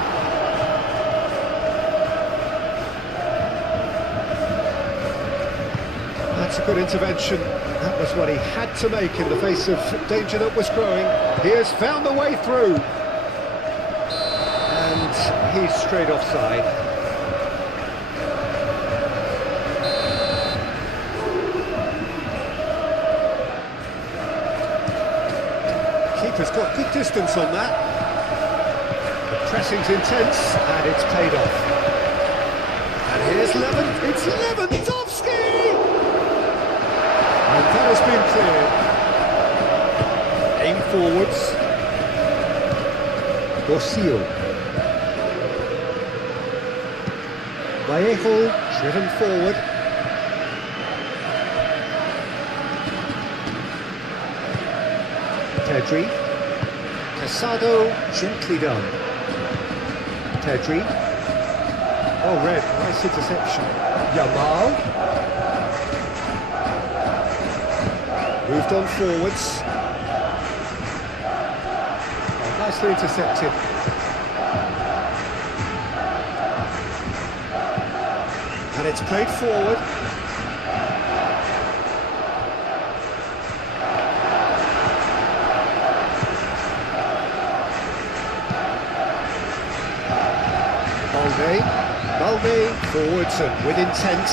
That's a good intervention. That was what he had to make in the face of danger that was growing. He has found the way through. And he's straight offside. Keeper's got good distance on that. The pressing's intense, and it's paid off. And here's it's Lewandowski! And that has been cleared. Aim forwards. Borsillo. Vallejo driven forward. Pedri. Casado, gently done. Pedri. Oh, red, nice interception. Yamal. Moved on forwards. Oh, nicely intercepted. And it's played forward. Balde forwards and with intent.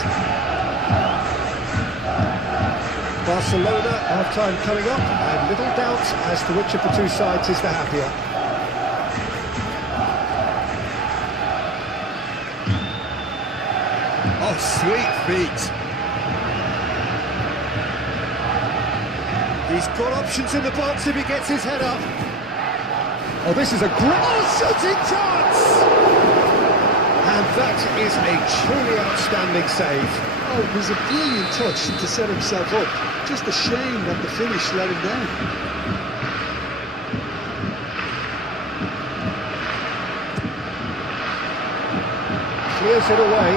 Barcelona half-time coming up, and little doubt as to which of the two sides is the happier. Oh, sweet feet. He's got options in the box if he gets his head up. Oh, this is a great shooting chance! And that is a truly outstanding save. Oh, it was a brilliant touch to set himself up. Just a shame that the finish let him down. Clears it away.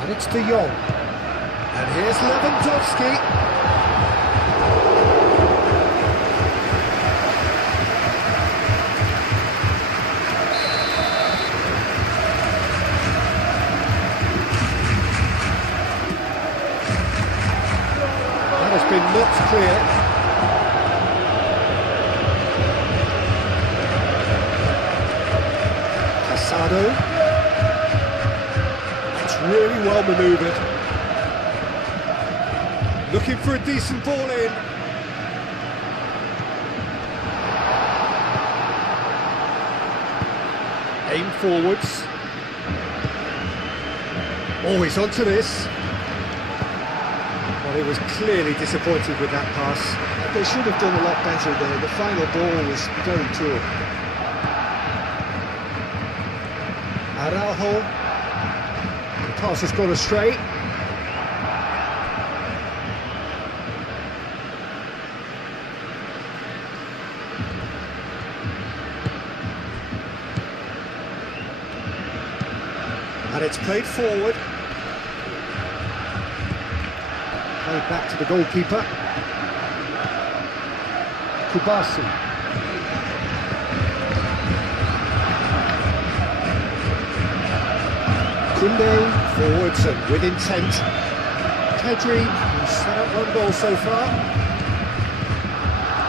And it's De Jong. And here's Lewandowski. Been knocked clear. Casado. It's really well manoeuvred. Looking for a decent ball in. Aim forwards. Always onto this. He was clearly disappointed with that pass. They should have done a lot better there. The final ball was very poor. Araujo. The pass has gone astray. And it's played forward. Played back to the goalkeeper. Kubasi. Kunde, forwards and with intent. Pedri, who's set up one goal so far.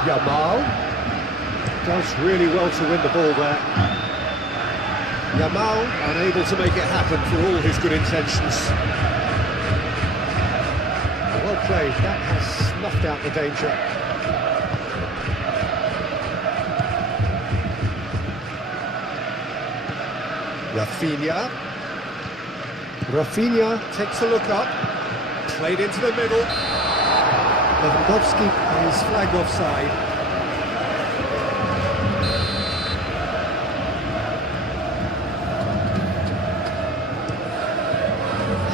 Yamal. Does really well to win the ball there. Yamal, unable to make it happen for all his good intentions. Well played, that has snuffed out the danger. Rafinha takes a look up, played into the middle. Lewandowski is flagged offside.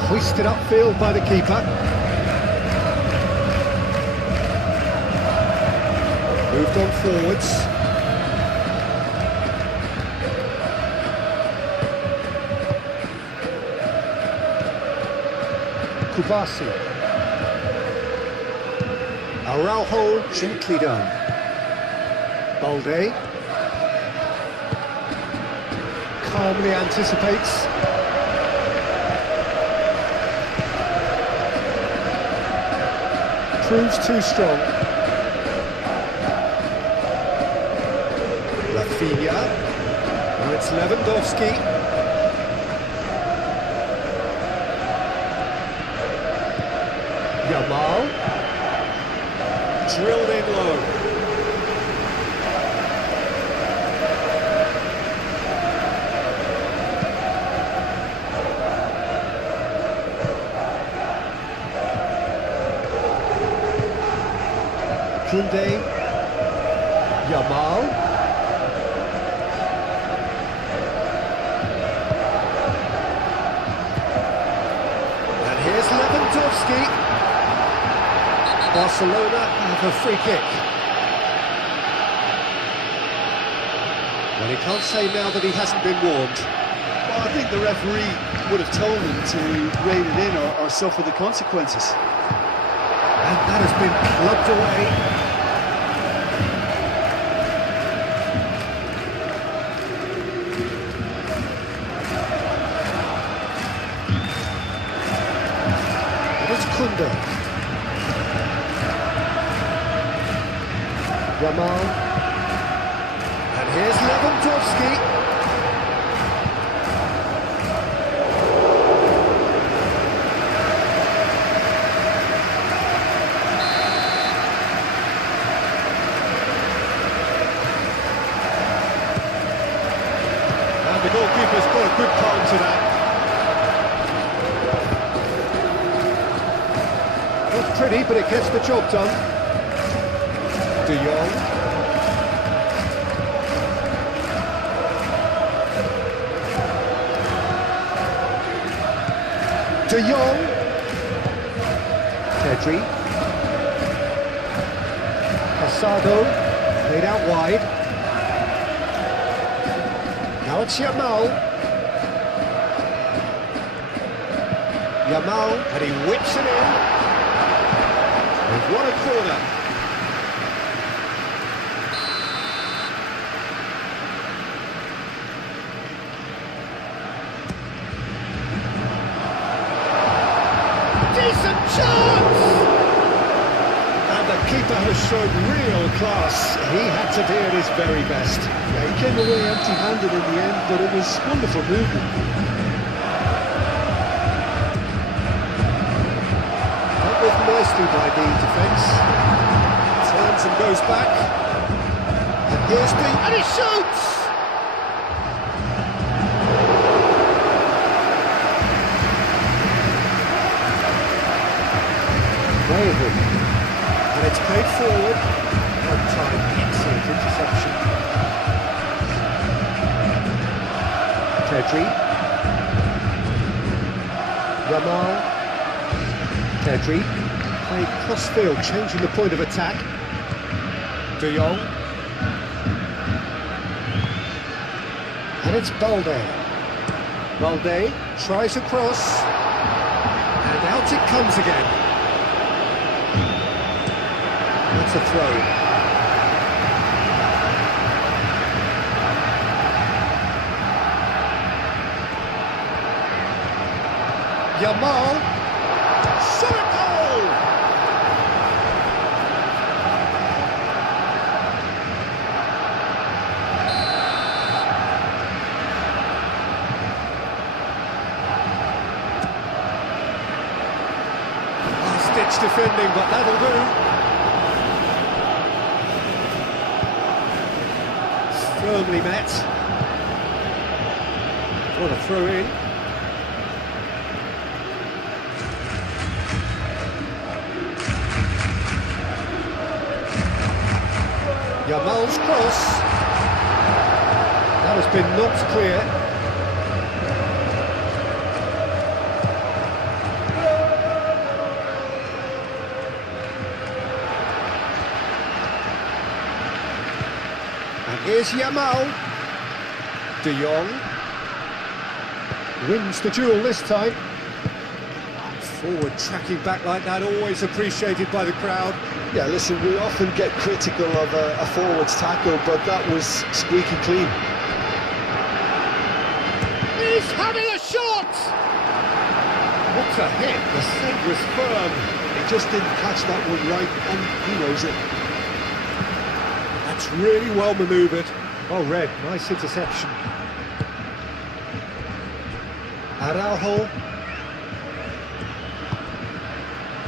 Hoisted upfield by the keeper. Moved on forwards. Kubasi. Araujo, gently done. Balde. Calmly anticipates. Proves too strong. Rafinha. Now it's Lewandowski. Yamal. Drilled in low. Kunde. Yamal. And here's Lewandowski. Barcelona have a free kick. Well, he can't say now that he hasn't been warned. Well, I think the referee would have told him to rein it in or suffer the consequences. And that has been clubbed away. And it's Kunda. Yamal. And here's Lewandowski. The goalkeeper's got a good palm to that. Not pretty, but it gets the job done. De Jong. De Jong. Pedri. Casado. Played out wide. Now it's Yamal. Yamal, and he whips it in. We've won a corner. Decent chance! And the keeper has shown real class. He had to be at his very best. Yeah, he came away empty-handed in the end, but it was wonderful movement. Dealt with nicely by the defence. Turns and goes back. And here's and he shoots! And it's played forward. One time, excellent interception. Pedri. Yamal. Pedri. Played cross-field, changing the point of attack. De Jong. And it's Balde. Balde tries a cross. And out it comes again. That's a throw. Yamal, shot a goal! Last-ditch defending, but that'll do. Firmly met. What a throw in. Yamal's cross. That has been knocked clear. And here's Yamal. De Jong wins the duel this time. Forward tracking back like that, always appreciated by the crowd. Yeah, listen, we often get critical of a forward's tackle, but that was squeaky clean. He's having a shot! What a hit, the save was firm. He just didn't catch that one right, and he knows it. That's really well manoeuvred. Well read, nice interception. Araujo.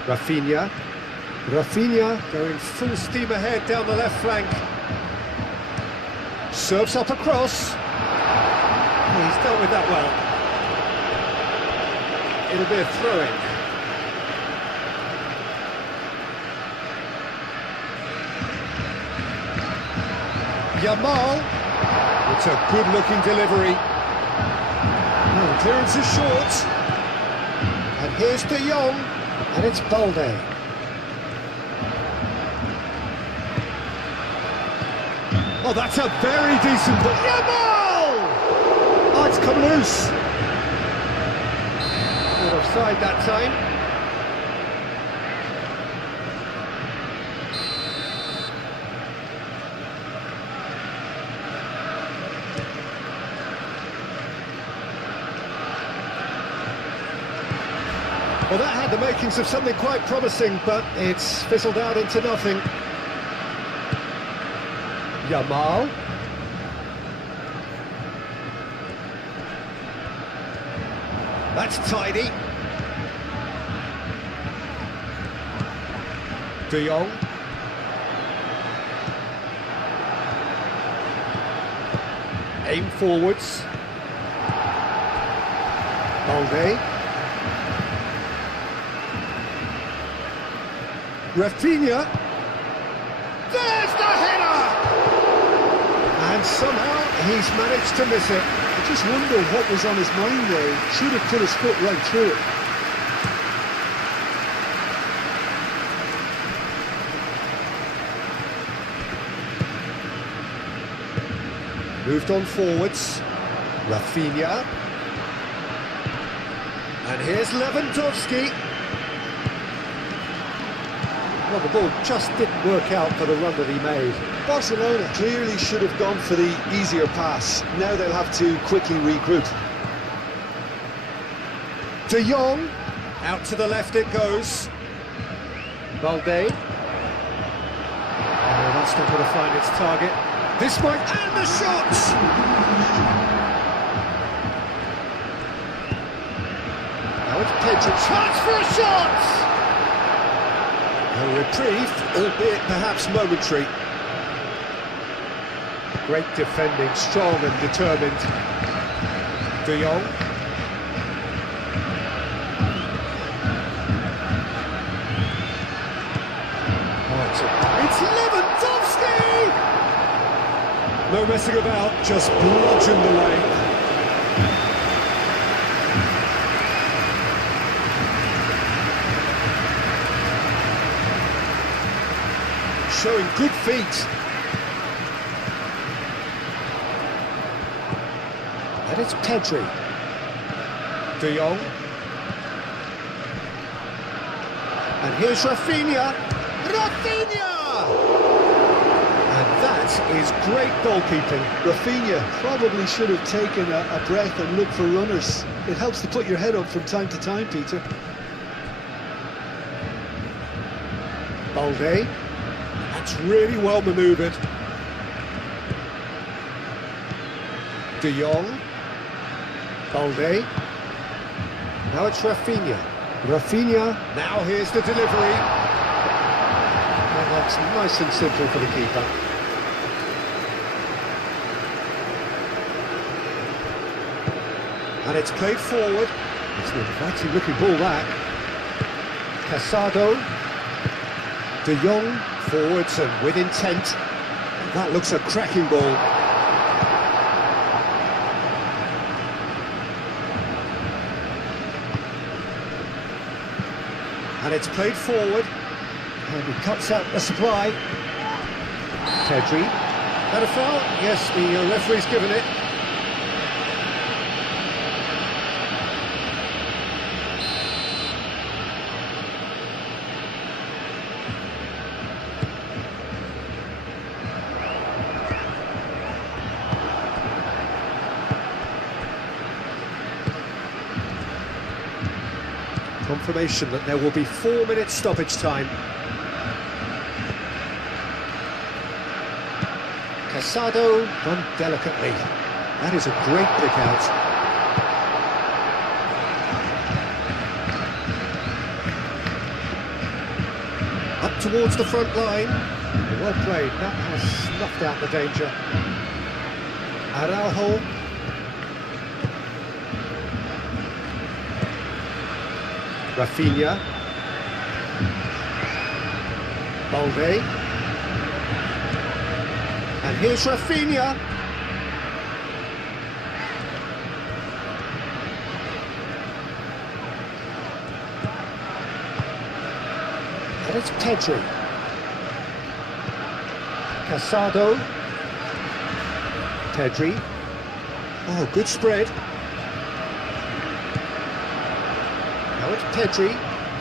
Rafinha. Rafinha going full steam ahead down the left flank. Serves up a cross. Oh, he's dealt with that well. It'll be a throw-in. Yamal. It's a good-looking delivery. Oh, the clearance is short. And here's De Jong, and it's Balde. Oh, that's a very decent ball. Yamal! Oh, it's come loose. Not offside that time. Well, that had the makings of something quite promising, but it's fizzled out into nothing. Yamal. That's tidy. De Jong. Aim forwards. Balde. Rafinha. There's the header! And somehow he's managed to miss it. I just wonder what was on his mind there. He should have put his foot right through it. Moved on forwards. Rafinha. And here's Lewandowski. Well, the ball just didn't work out for the run that he made. Barcelona clearly should have gone for the easier pass. Now they'll have to quickly regroup. De Jong. Out to the left it goes. Balde. Oh, that's not going to find its target. This might... And the shot! Now it's Pedro. Chance for a shot! A reprieve, albeit perhaps momentary. Great defending, strong and determined. De Jong. Oh, it's Lewandowski! No messing about, just bludgeoned the lane. Showing good feet. And it's Pedri. De Jong. And here's Rafinha. Rafinha! And that is great goalkeeping. Rafinha probably should have taken a breath and looked for runners. It helps to put your head up from time to time, Peter. Balde. That's really well manoeuvred. De Jong. Balde. Now it's Rafinha. Rafinha. Now here's the delivery. And that's nice and simple for the keeper. And it's played forward. It's an inviting looking ball that. Casado. De Jong. Forwards and with intent. That looks a cracking ball. And it's played forward. And he cuts out the supply. Pedri. That a foul? Yes, the referee's given it. Confirmation that there will be 4 minutes stoppage time. Casado done delicately. That is a great pick out. Up towards the front line. Well played. That has snuffed out the danger. Araujo. Rafinha. Balde. And here's Rafinha. And it's Pedri. Casado. Pedri. Oh, good spread. Now it's Pedri.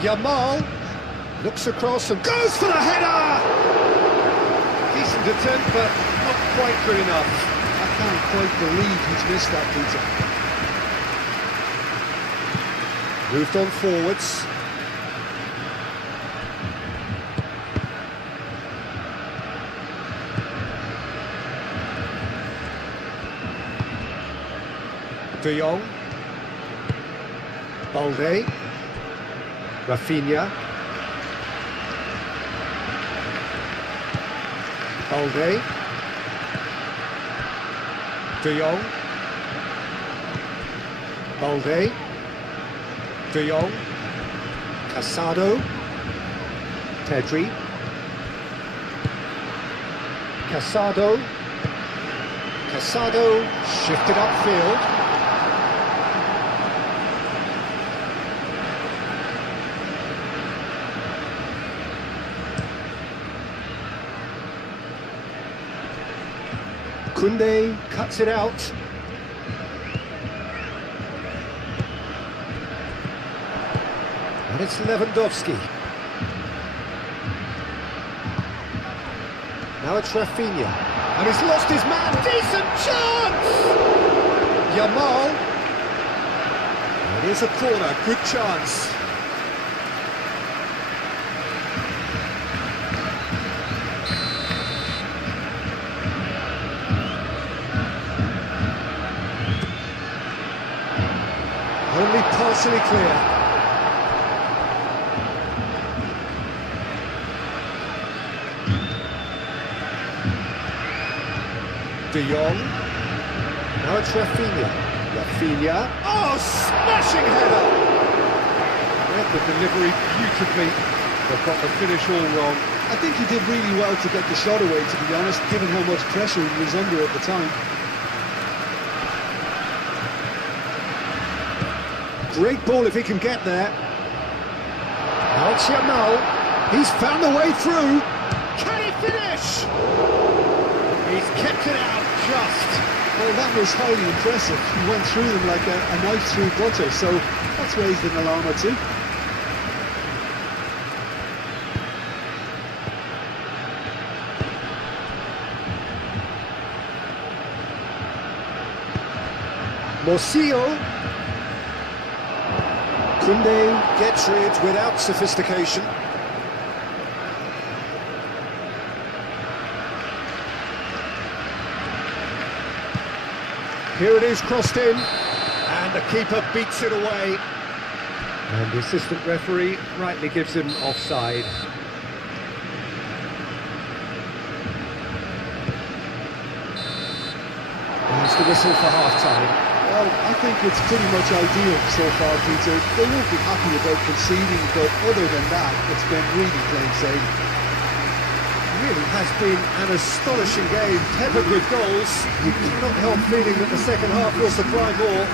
Yamal looks across and goes for the header! Decent attempt, but not quite good enough. I can't quite believe he's missed that, Peter. Moved on forwards. De Jong. Balde. Rafinha. Balde. De Jong. Balde. De Jong. Casado. Pedri. Casado. Casado shifted upfield. Koundé cuts it out. And it's Lewandowski. Now it's Rafinha. And he's lost his man. Decent chance! Yamal. And here's a corner. Good chance. Only partially clear. De Jong. Now it's Rafinha. Rafinha. Oh, smashing header! Read the delivery beautifully, but got the finish all wrong. I think he did really well to get the shot away, to be honest, given how much pressure he was under at the time. Great ball if he can get there. Now it's Yamal. He's found a way through. Can he finish? He's kept it out just. Well, that was highly impressive. He went through them like a knife through butter, so that's raised an alarm or two. Morcillo. Koundé gets rid without sophistication. Here it is, crossed in, and the keeper beats it away. And the assistant referee rightly gives him offside. There's the whistle for half-time. Well, I think it's pretty much ideal so far, Peter. They won't be happy about conceding, but other than that, it's been really plain sailing. It really has been an astonishing game, peppered with goals. You cannot help feeling that the second half will supply more.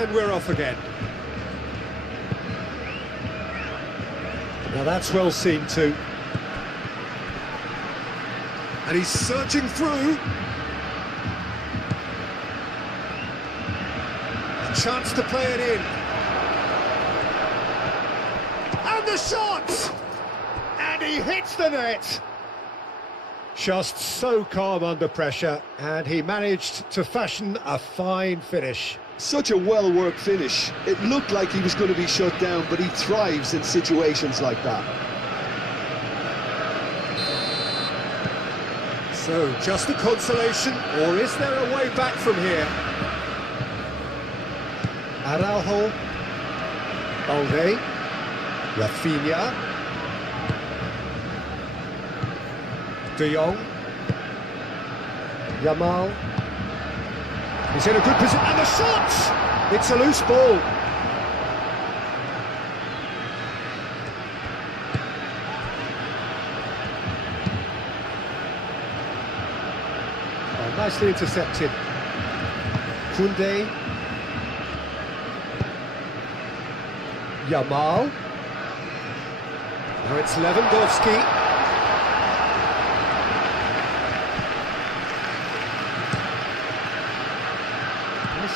and we're off again. Now that's well seen too. And he's searching through. A chance to play it in. And the shot! And he hits the net. Just so calm under pressure, and he managed to fashion a fine finish. Such a well-worked finish. It looked like he was going to be shut down, but he thrives in situations like that. So, just a consolation, or is there a way back from here? Araujo, Balde, Rafinha, De Jong, Yamal. He's in a good position, and the shot! It's a loose ball. Oh, nicely intercepted. Koundé. Yamal. Now it's Lewandowski.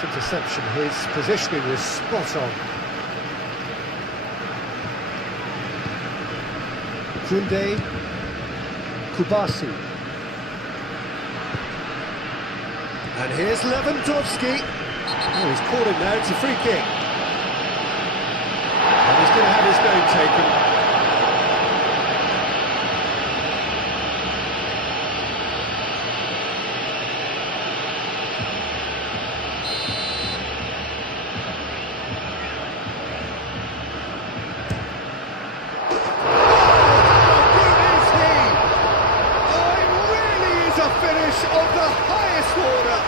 Interception, his positioning was spot on. Koundé, Kubasi. And here's Lewandowski. Oh, he's caught him there, it's a free kick. And he's going to have his name taken. Of the highest order.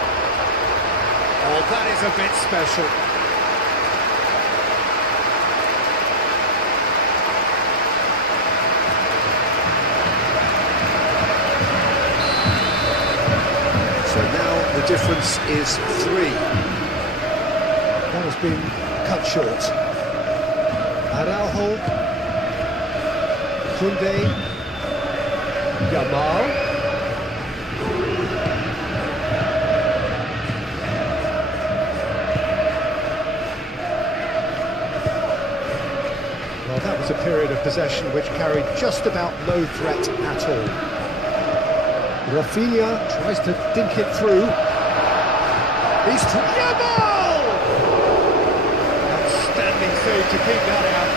Oh, that is a bit special. So now the difference is 3. That has been cut short. Araujo, Koundé, Yamal. Well, that was a period of possession which carried just about no threat at all. Rafinha tries to dink it through. He's to Yamal! Outstanding save to keep that out.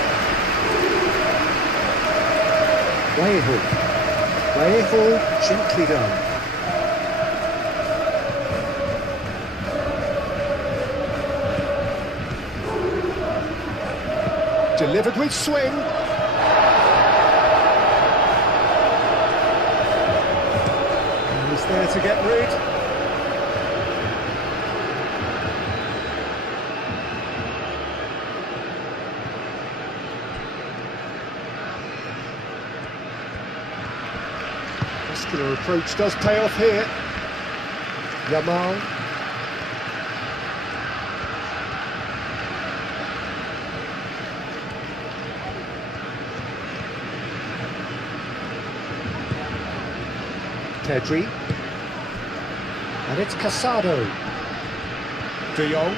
Vallejo, gently done. Delivered with swing. And he's there to get rid. Muscular approach does pay off here. Yamal. Pedri, and it's Casado. De Jong,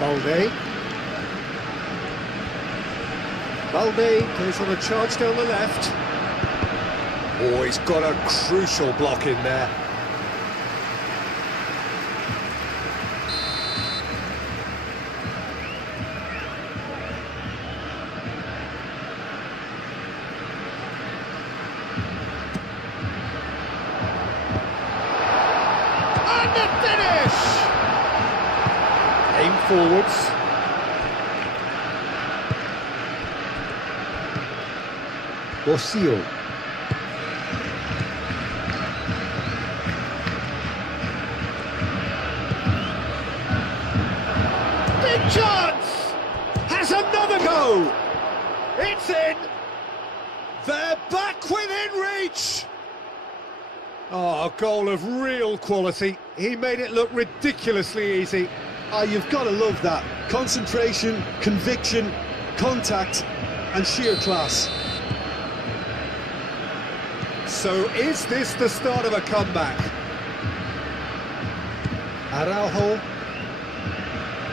Balde. Balde goes on a charge down the left. Oh, he's got a crucial block in there. And the finish! Aim forwards. Bocio. Big chance! Has another go! It's in! They're back within reach! Oh, a goal of real quality. He made it look ridiculously easy. Oh, you've got to love that. Concentration, conviction, contact, and sheer class. So is this the start of a comeback? Araujo.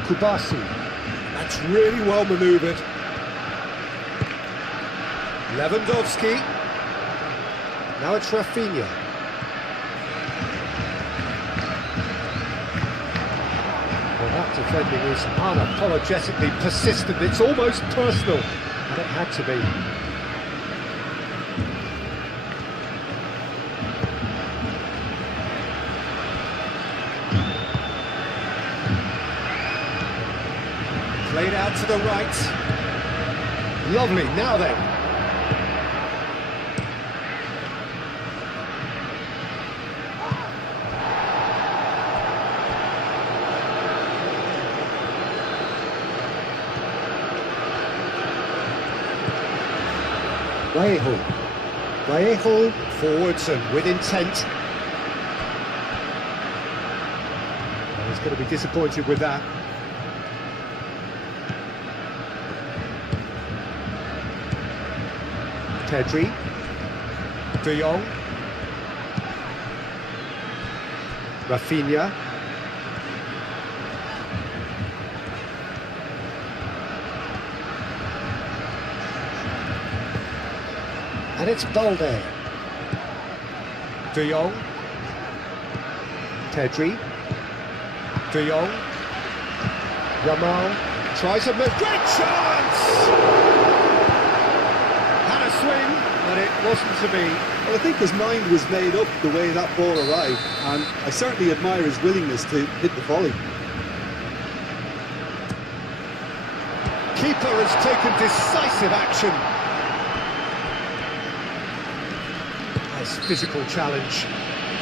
Kubasi. That's really well manoeuvred. Lewandowski. Now it's Rafinha. Well, that defending is unapologetically persistent. It's almost personal, and it had to be. Played out to the right. Lovely, now then. Vallejo forwards and with intent. Well, he's going to be disappointed with that. Pedri, De Jong, Rafinha, and it's Balde, De Jong, Pedri, De Jong, Yamal, tries a move, great chance! Swing, but it wasn't to be. Well, I think his mind was made up the way that ball arrived, and I certainly admire his willingness to hit the volley. Keeper has taken decisive action. Nice physical challenge.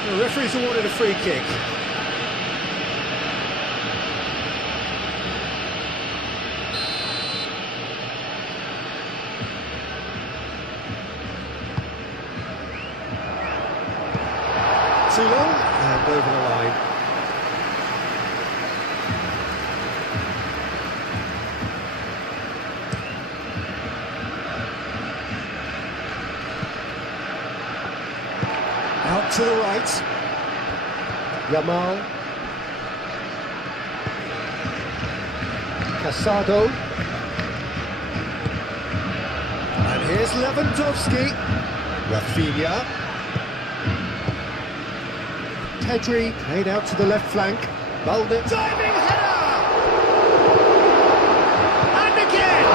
The referee's awarded a free kick. Too long, and over the line. Out to the right. Yamal. Casado. And here's Lewandowski. Rafinha. Pedri, played out to the left flank. Balde. Diving header! And again!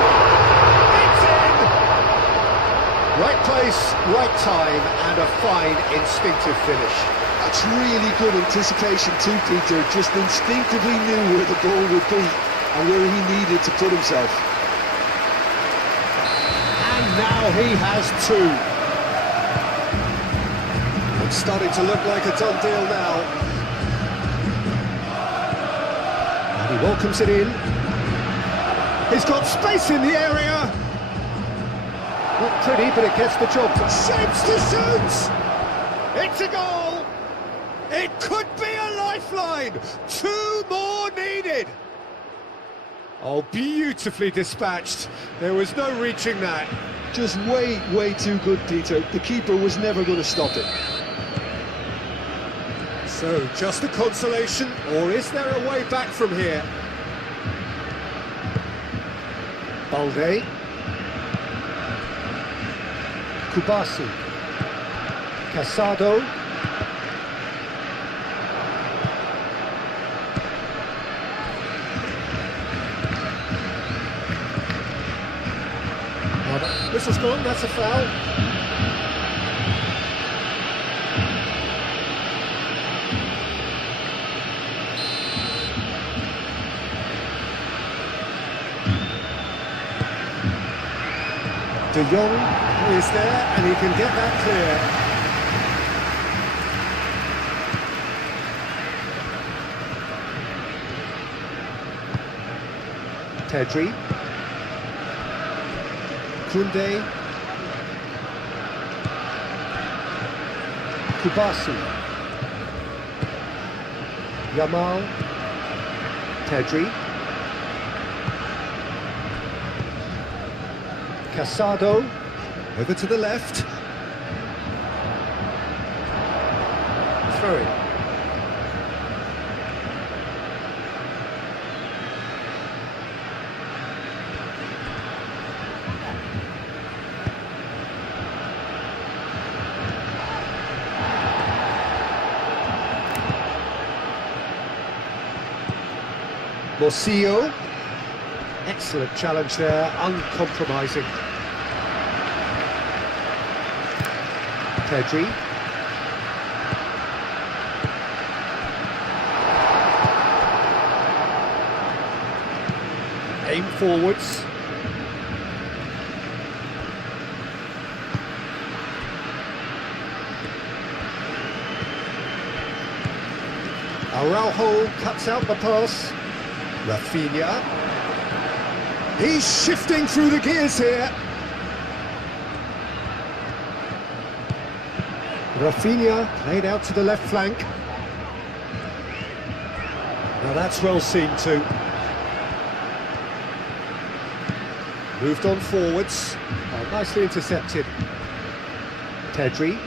It's in! Right place, right time, and a fine instinctive finish. That's really good anticipation too, Peter. Just instinctively knew where the goal would be and where he needed to put himself. And now he has two. It's starting to look like a done deal now. And he welcomes it in. He's got space in the area. Not pretty, but it gets the job done. Shapes to shoot! It's a goal! It could be a lifeline! Two more needed! Oh, beautifully dispatched. There was no reaching that. Just way too good, Peter. The keeper was never going to stop it. So, just a consolation, or is there a way back from here? Balde. Kubasi. Casado. Whistle's gone, that's a foul. De Jong is there, and he can get that clear. Pedri. Koundé. Kubasi. Yamal. Pedri. Casado. Over to the left. Throw it. Morcillo. Excellent challenge there, uncompromising. Pedri. Aim forwards. Araujo cuts out the pass. Rafinha. He's shifting through the gears here. Rafinha played out to the left flank. Now that's well seen too. Moved on forwards. Oh, nicely intercepted. Pedri.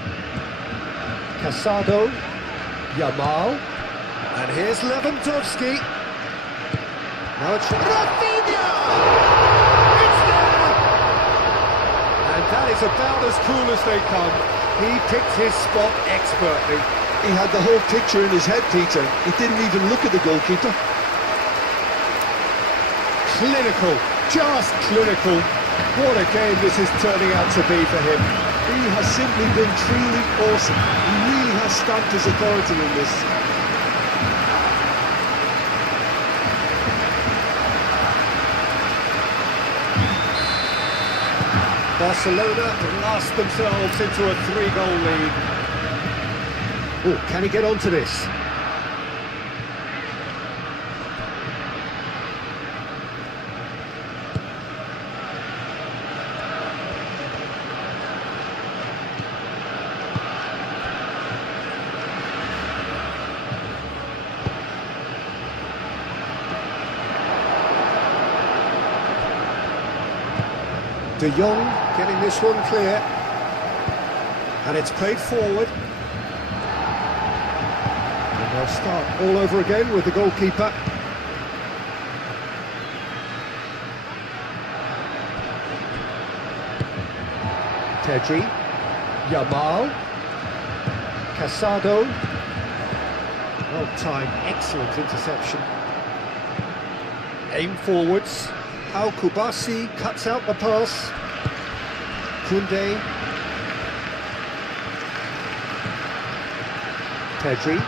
Casado. Yamal. And here's Lewandowski. Now it's Rafinha! It's there! And that is about as cool as they come. He picked his spot expertly. He had the whole picture in his head, Peter. He didn't even look at the goalkeeper. Clinical, just clinical. What a game this is turning out to be for him. He has simply been truly awesome. He really has stamped his authority in this. Barcelona blast themselves into a 3-goal lead. Oh, can he get onto this? De Jong getting this one clear, and it's played forward, and they'll start all over again with the goalkeeper. Pedri, Yamal, Casado, well timed, excellent interception. Aim forwards. Al-Kubasi cuts out the pass. Koundé. Pedri.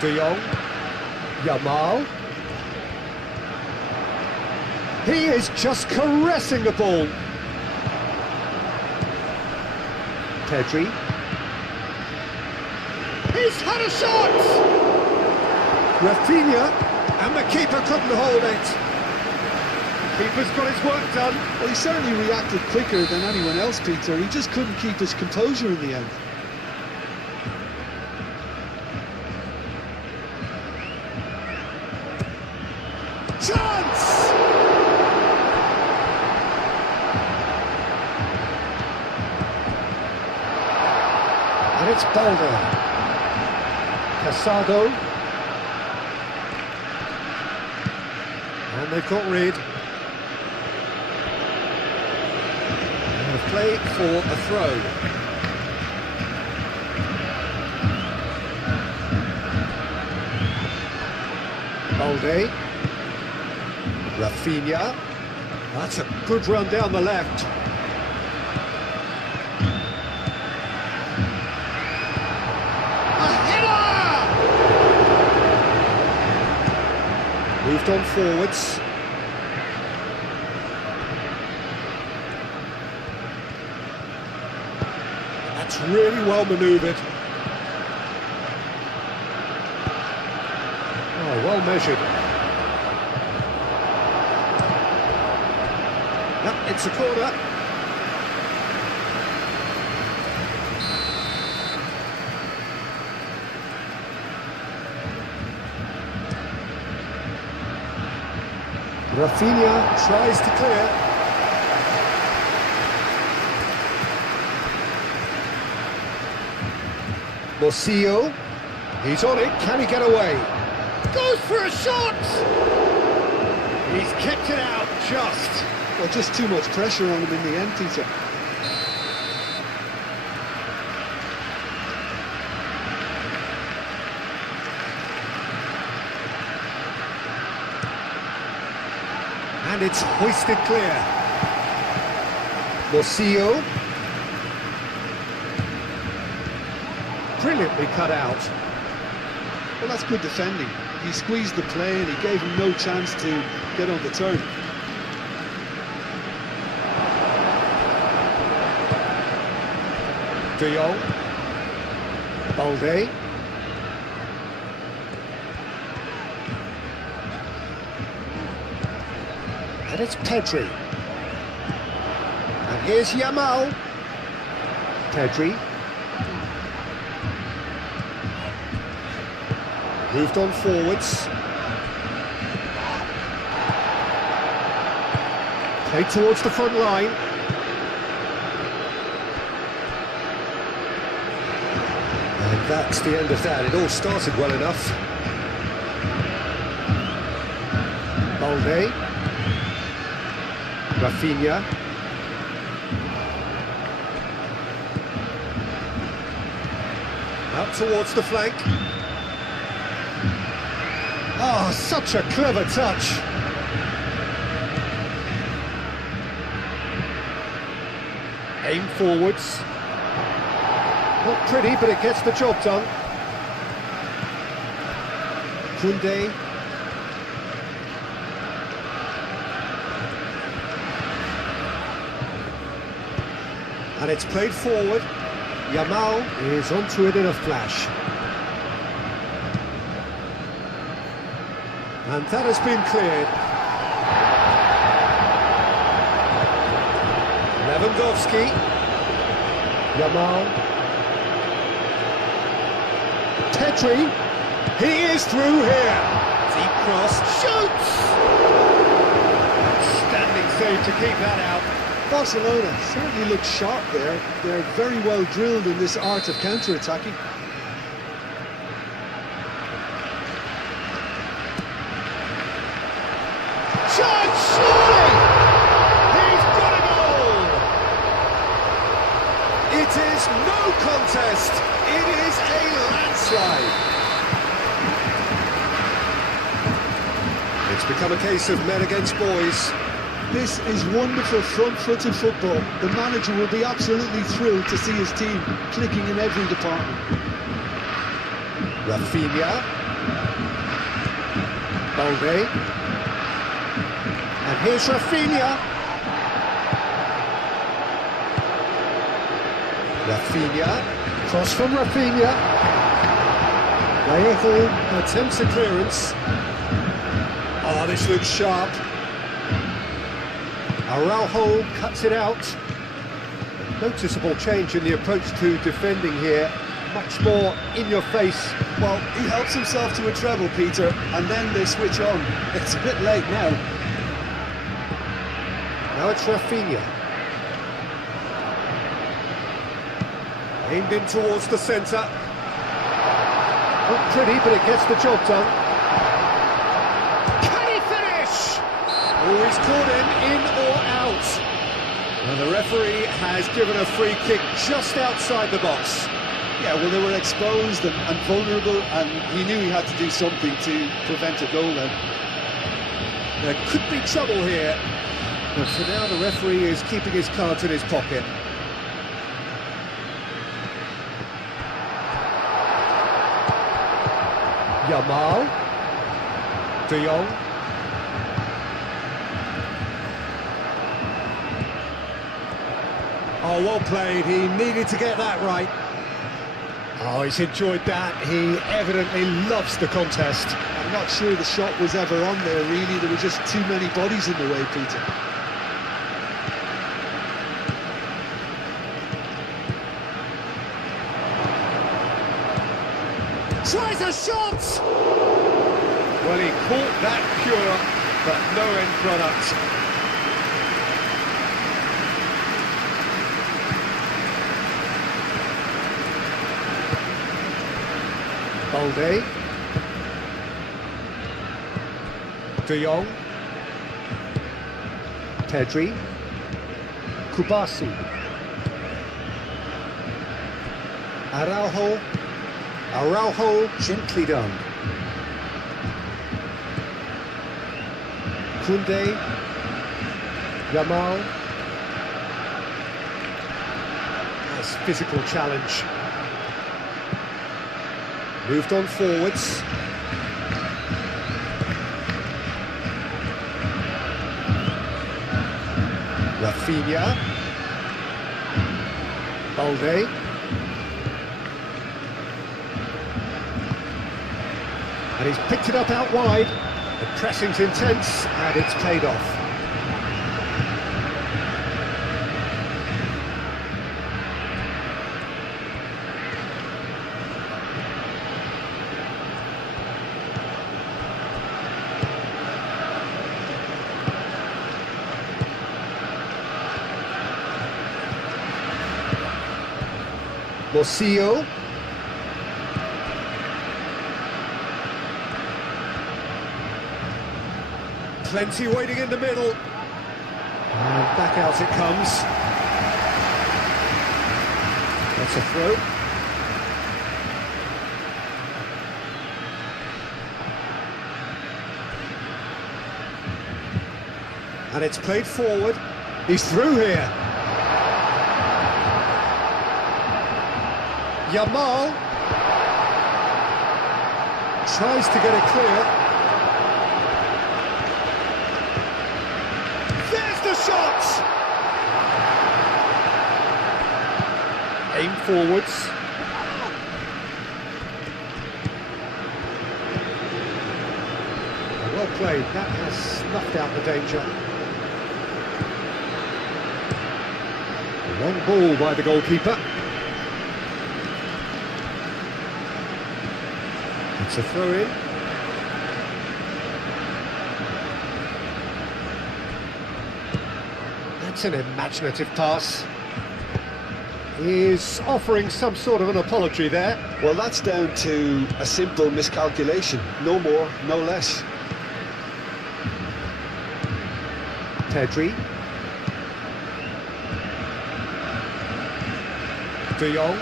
De Jong. Yamal. He is just caressing the ball. Pedri. He's had a shot! Rafinha, and the keeper couldn't hold it. Keeper's got his work done. Well, he certainly reacted quicker than anyone else, Peter. He just couldn't keep his composure in the end. Chance! And it's Balder. Casado. And they've got rid. Play for a throw. Balde. Rafinha. That's a good run down the left. A header! Moved on forwards. That's really well manoeuvred. Oh, well measured. Yep, it's a corner. Rafinha tries to clear. Morcillo, he's on it, can he get away? Goes for a shot! He's kept it out just. Well, just too much pressure on him in the end, Peter. And it's hoisted clear. Morcillo. Brilliantly cut out. Well, that's good defending. He squeezed the play and he gave him no chance to get on the turn. De Jong. Balde. And it's Pedri. And here's Yamal. Pedri. Moved on forwards. Played towards the front line. And that's the end of that. It all started well enough. Balde. Rafinha. Out towards the flank. Oh, such a clever touch. Aim forwards. Not pretty, but it gets the job done. Koundé. And it's played forward. Yamal is onto it in a flash. And that has been cleared. Lewandowski. Yamal. Pedri. He is through here. Deep cross. Shoots! Standing save to keep that out. Barcelona certainly look sharp there. They're very well drilled in this art of counter-attacking. Shot, surely! He's got a goal! It is no contest. It is a landslide. It's become a case of men against boys. This is wonderful front-footed football. The manager will be absolutely thrilled to see his team clicking in every department. Rafinha. Balde. And here's Rafinha. Rafinha. Cross from Rafinha. Vallejo attempts a clearance. Oh, this looks sharp. Araujo cuts it out. Noticeable change in the approach to defending here. Much more in your face. Well, he helps himself to a treble, Peter, and then they switch on. It's a bit late now. Now it's Rafinha. Aimed in towards the centre. Not pretty, but it gets the job done. Can he finish? Oh, he's caught him in or out. And the referee has given a free kick just outside the box. Yeah, well, they were exposed and vulnerable, and he knew he had to do something to prevent a goal then. There could be trouble here, but for now the referee is keeping his cards in his pocket. Yamal. De Jong. Oh, well played. He needed to get that right. Oh, he's enjoyed that. He evidently loves the contest. I'm not sure the shot was ever on there, really. There were just too many bodies in the way, Peter. Tries a shot! Well, he caught that pure. but no end product. Balde. De Jong. Pedri. Kubasi. Araujo, gently done. Koundé. Yamal. Nice physical challenge. Moved on forwards. Rafinha. Balde. And he's picked it up out wide. The pressing's intense and it's paid off. Morcillo. Plenty waiting in the middle. And back out it comes. That's a throw. And it's played forward. He's through here. Yamal tries to get it clear. There's the shot! Aim forwards. Well played, that has snuffed out the danger. A long ball by the goalkeeper. It's a throw-in. That's an imaginative pass. He's offering some sort of an apology there. Well, that's down to a simple miscalculation. No more, no less. Pedri. De Jong.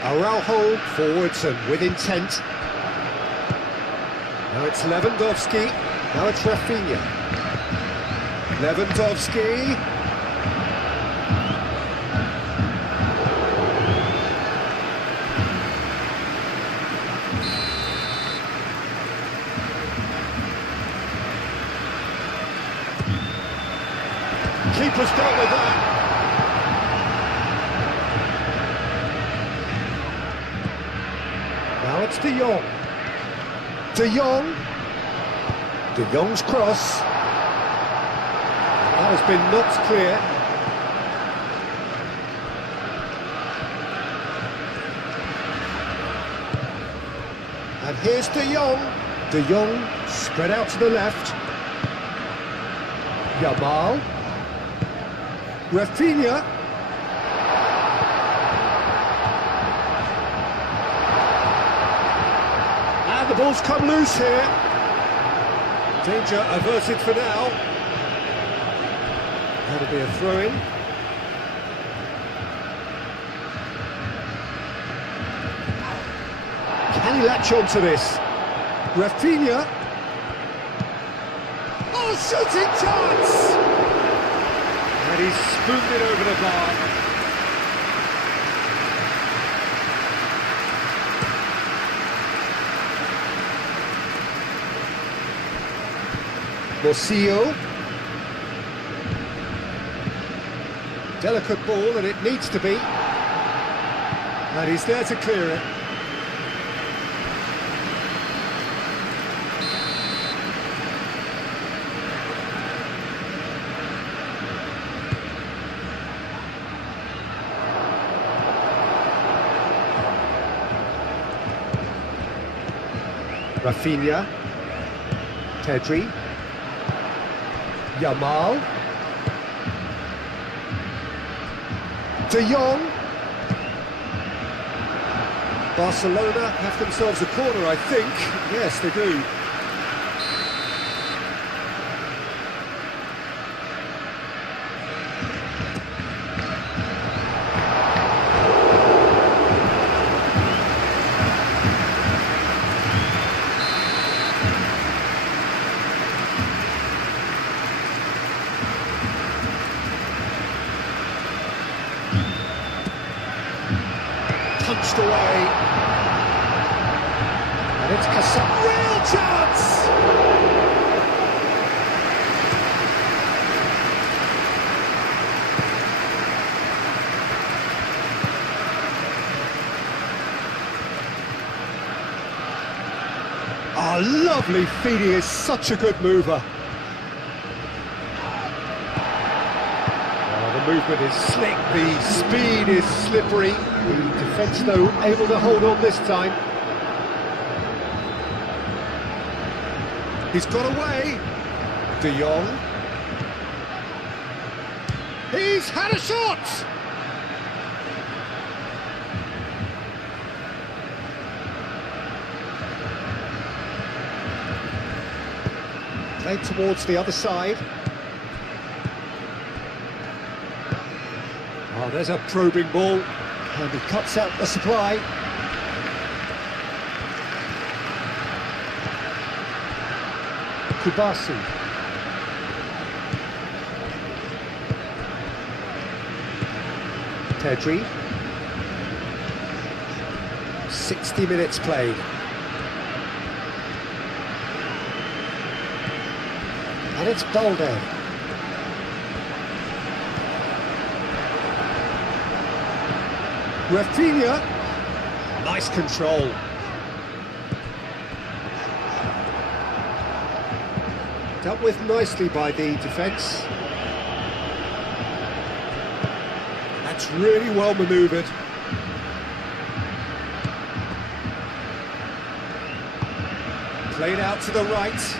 Araujo forwards and with intent. Now it's Lewandowski. Now it's Rafinha. Lewandowski. Keeper's dealt with that. Now it's De Jong. De Jong. De Jong's cross. That has been knocked clear. And here's De Jong. De Jong spread out to the left. Yamal. Rafinha. And the ball's come loose here. Danger averted for now. That'll be a throw-in. Can he latch on to this? Rafinha. Oh, shooting chance! And he's spooned it over the bar. Morcillo. Delicate ball, and it needs to be. And he's there to clear it. Rafinha. Pedri. Yamal. De Jong. Barcelona have themselves a corner, I think. Yes, they do. Punched away, and it's Cassano. Real chance! Oh, lovely feed, he is such a good mover. The movement is slick, the speed is slippery. The defence, though, able to hold on this time. He's got away. De Jong. He's had a shot! Played towards the other side. Oh, there's a probing ball. And he cuts out the supply. Kubasi. Pedri. 60 minutes played. And it's Balde. Rafinha, nice control. Dealt with nicely by the defence. That's really well manoeuvred. Played out to the right.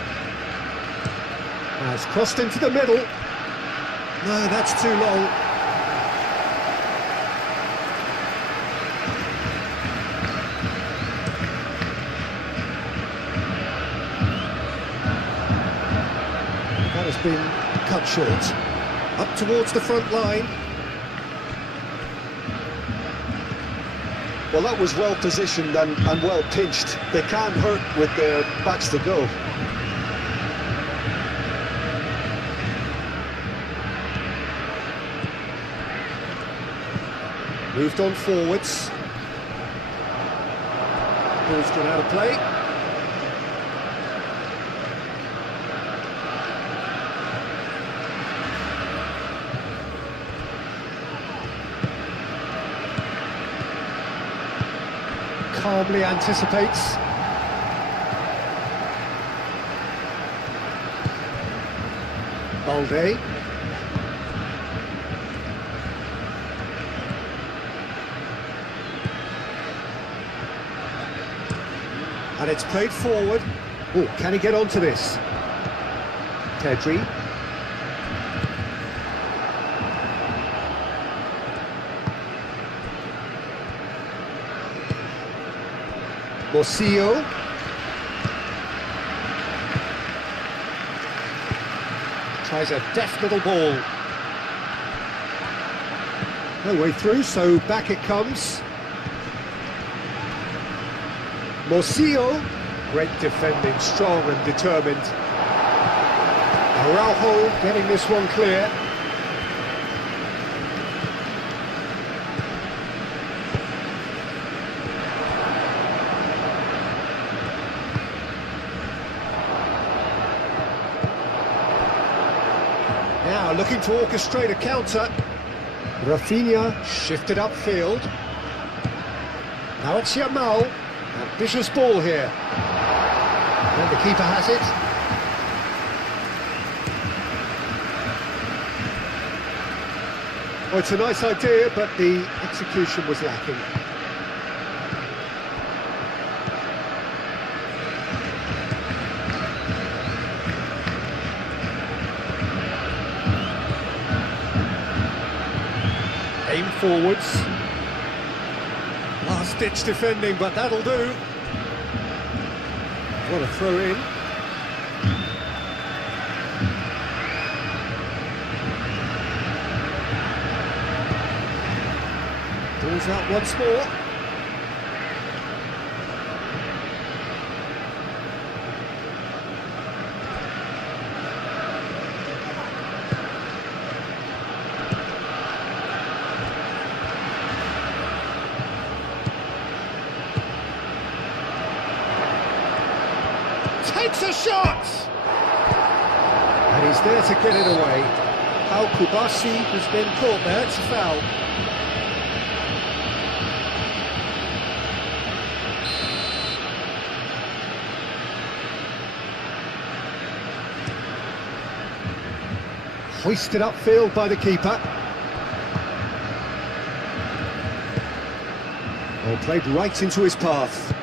Now it's crossed into the middle. No, that's too long. Has been cut short. Up towards the front line. Well, that was well positioned and well pinched. They can't hurt with their backs to go. Moved on forwards. Ball's gone out of play. Calmly anticipates. Balde. And it's played forward. Oh, can he get onto this? Pedri. Morcillo. Tries a deft little ball. No way through, so back it comes. Morcillo. Great defending, strong and determined. Araujo getting this one clear. Now looking to orchestrate a counter. Rafinha shifted upfield. Now it's Yamal. Ambitious ball here. And the keeper has it. Well, it's a nice idea, but the execution was lacking. forwards. Last-ditch defending, but that'll do. What a throw in. Ball's out once more. Takes a shot! And he's there to get it away. Albasete has been caught there, it's a foul. Hoisted upfield by the keeper. Oh, played right into his path.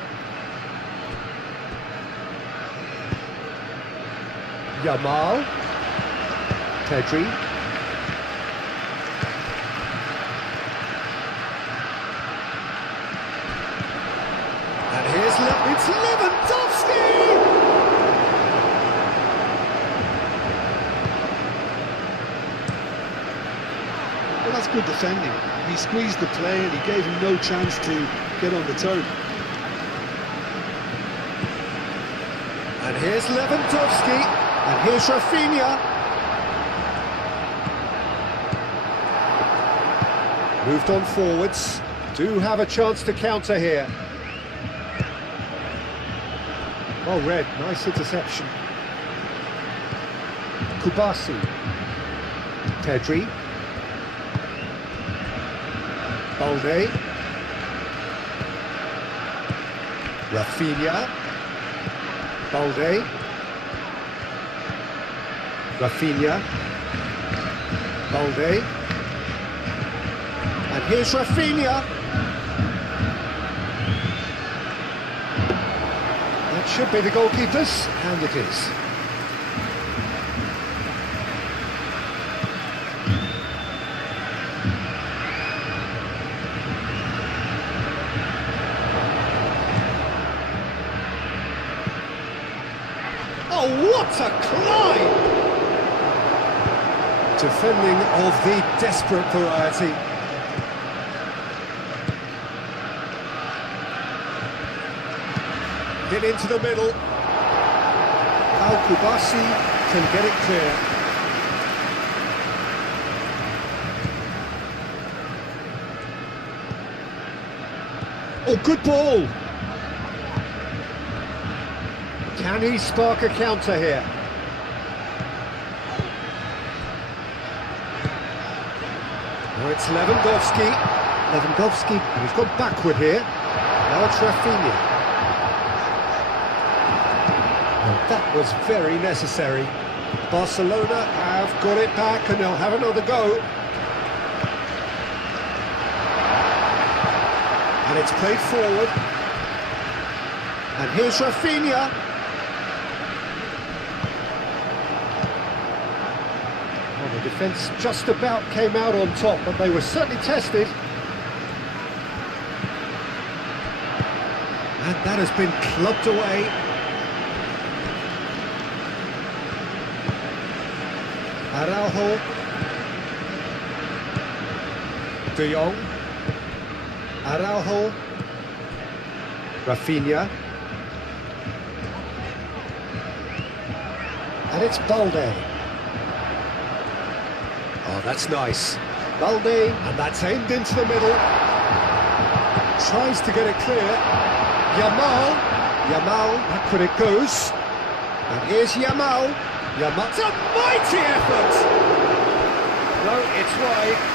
Yamal, Pedri, and here's it's Lewandowski! Well, that's good defending. He squeezed the play and he gave him no chance to get on the turn. And here's Lewandowski. And here's Rafinha. Moved on forwards. Do have a chance to counter here. Well read, nice interception. Kubasi. Pedri. Balde. Rafinha. Balde. Rafinha, Balde, and here's Rafinha. That should be the goalkeeper's, and it is. Oh, what a climb! Defending of the desperate variety. Hit into the middle. Kubasi can get it clear. Oh, good ball! Can he spark a counter here? Now it's Lewandowski. Lewandowski, and he's gone backward here. Now it's Rafinha. Oh, that was very necessary. Barcelona have got it back and they'll have another go. And it's played forward. And here's Rafinha. Well, the defence just about came out on top, but they were certainly tested. And that has been clubbed away. Araujo. De Jong. Araujo. Rafinha. And it's Balde. Oh, that's nice. Balde, and that's aimed into the middle. Tries to get it clear. Yamal. Yamal, backward it goes. And here's Yamal. Yamal. It's a mighty effort! No, it's wide.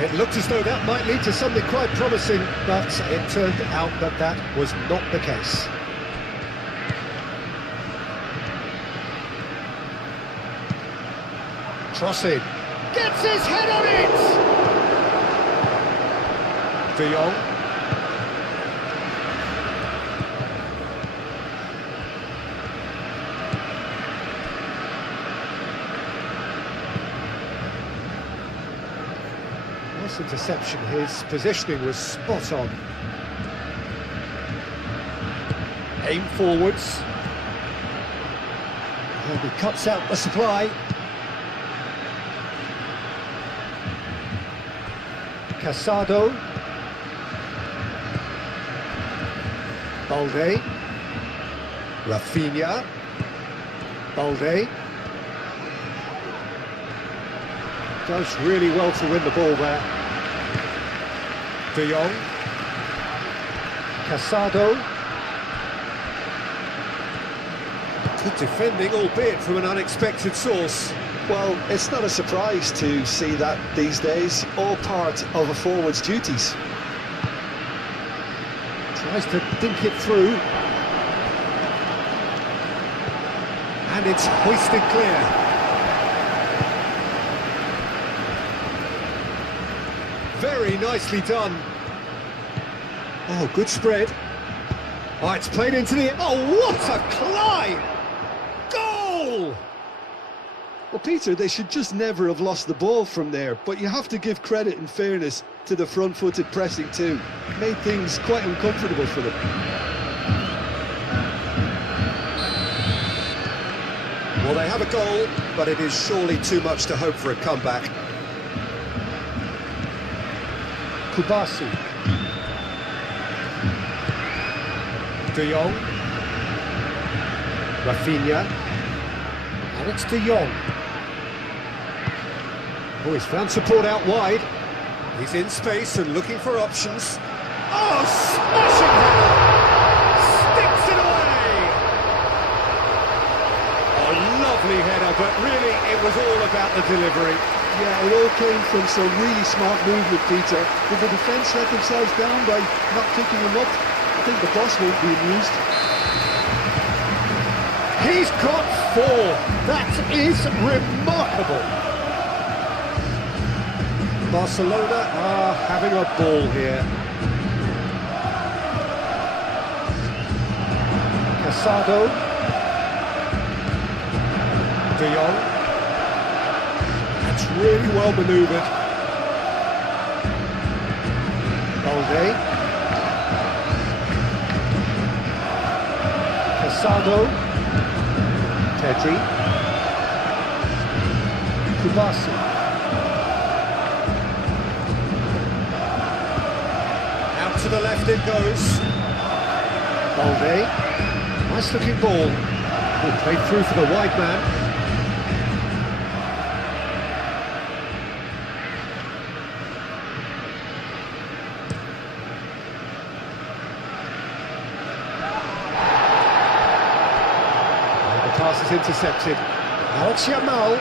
It looked as though that might lead to something quite promising, but it turned out that that was not the case. Cross in. Gets his head on it! De Jong. Nice interception. His positioning was spot on. Aim forwards. And he cuts out the supply. Casado. Balde. Rafinha. Balde. Does really well to win the ball there. De Jong. Casado. Good defending, albeit from an unexpected source. Well, it's not a surprise to see that these days, all part of a forward's duties. Tries to dink it through. And it's hoisted clear. Very nicely done. Oh, good spread. Oh, it's played into the... Oh, what a climb! Goal! Well, Peter, they should just never have lost the ball from there, but you have to give credit and fairness to the front-footed pressing too. Made things quite uncomfortable for them. Well, they have a goal, but it is surely too much to hope for a comeback. Kubasi. De Jong. Rafinha. And it's De Jong. Oh, he's found support out wide. He's in space and looking for options. Oh, smashing header! Sticks it away! Oh, lovely header, but really it was all about the delivery. Yeah, it all came from some really smart movement, Peter. Did the defence let themselves down by not picking him up? I think the boss won't be amused. He's got 4. That is remarkable. Barcelona are having a ball here. Casado. De Jong. That's really well manoeuvred. Balde. Casado. Pedri. Kubasi. Out to the left it goes. Balde. Nice looking ball. Oh, played through for the wide man. And the pass is intercepted. Alex Yamal.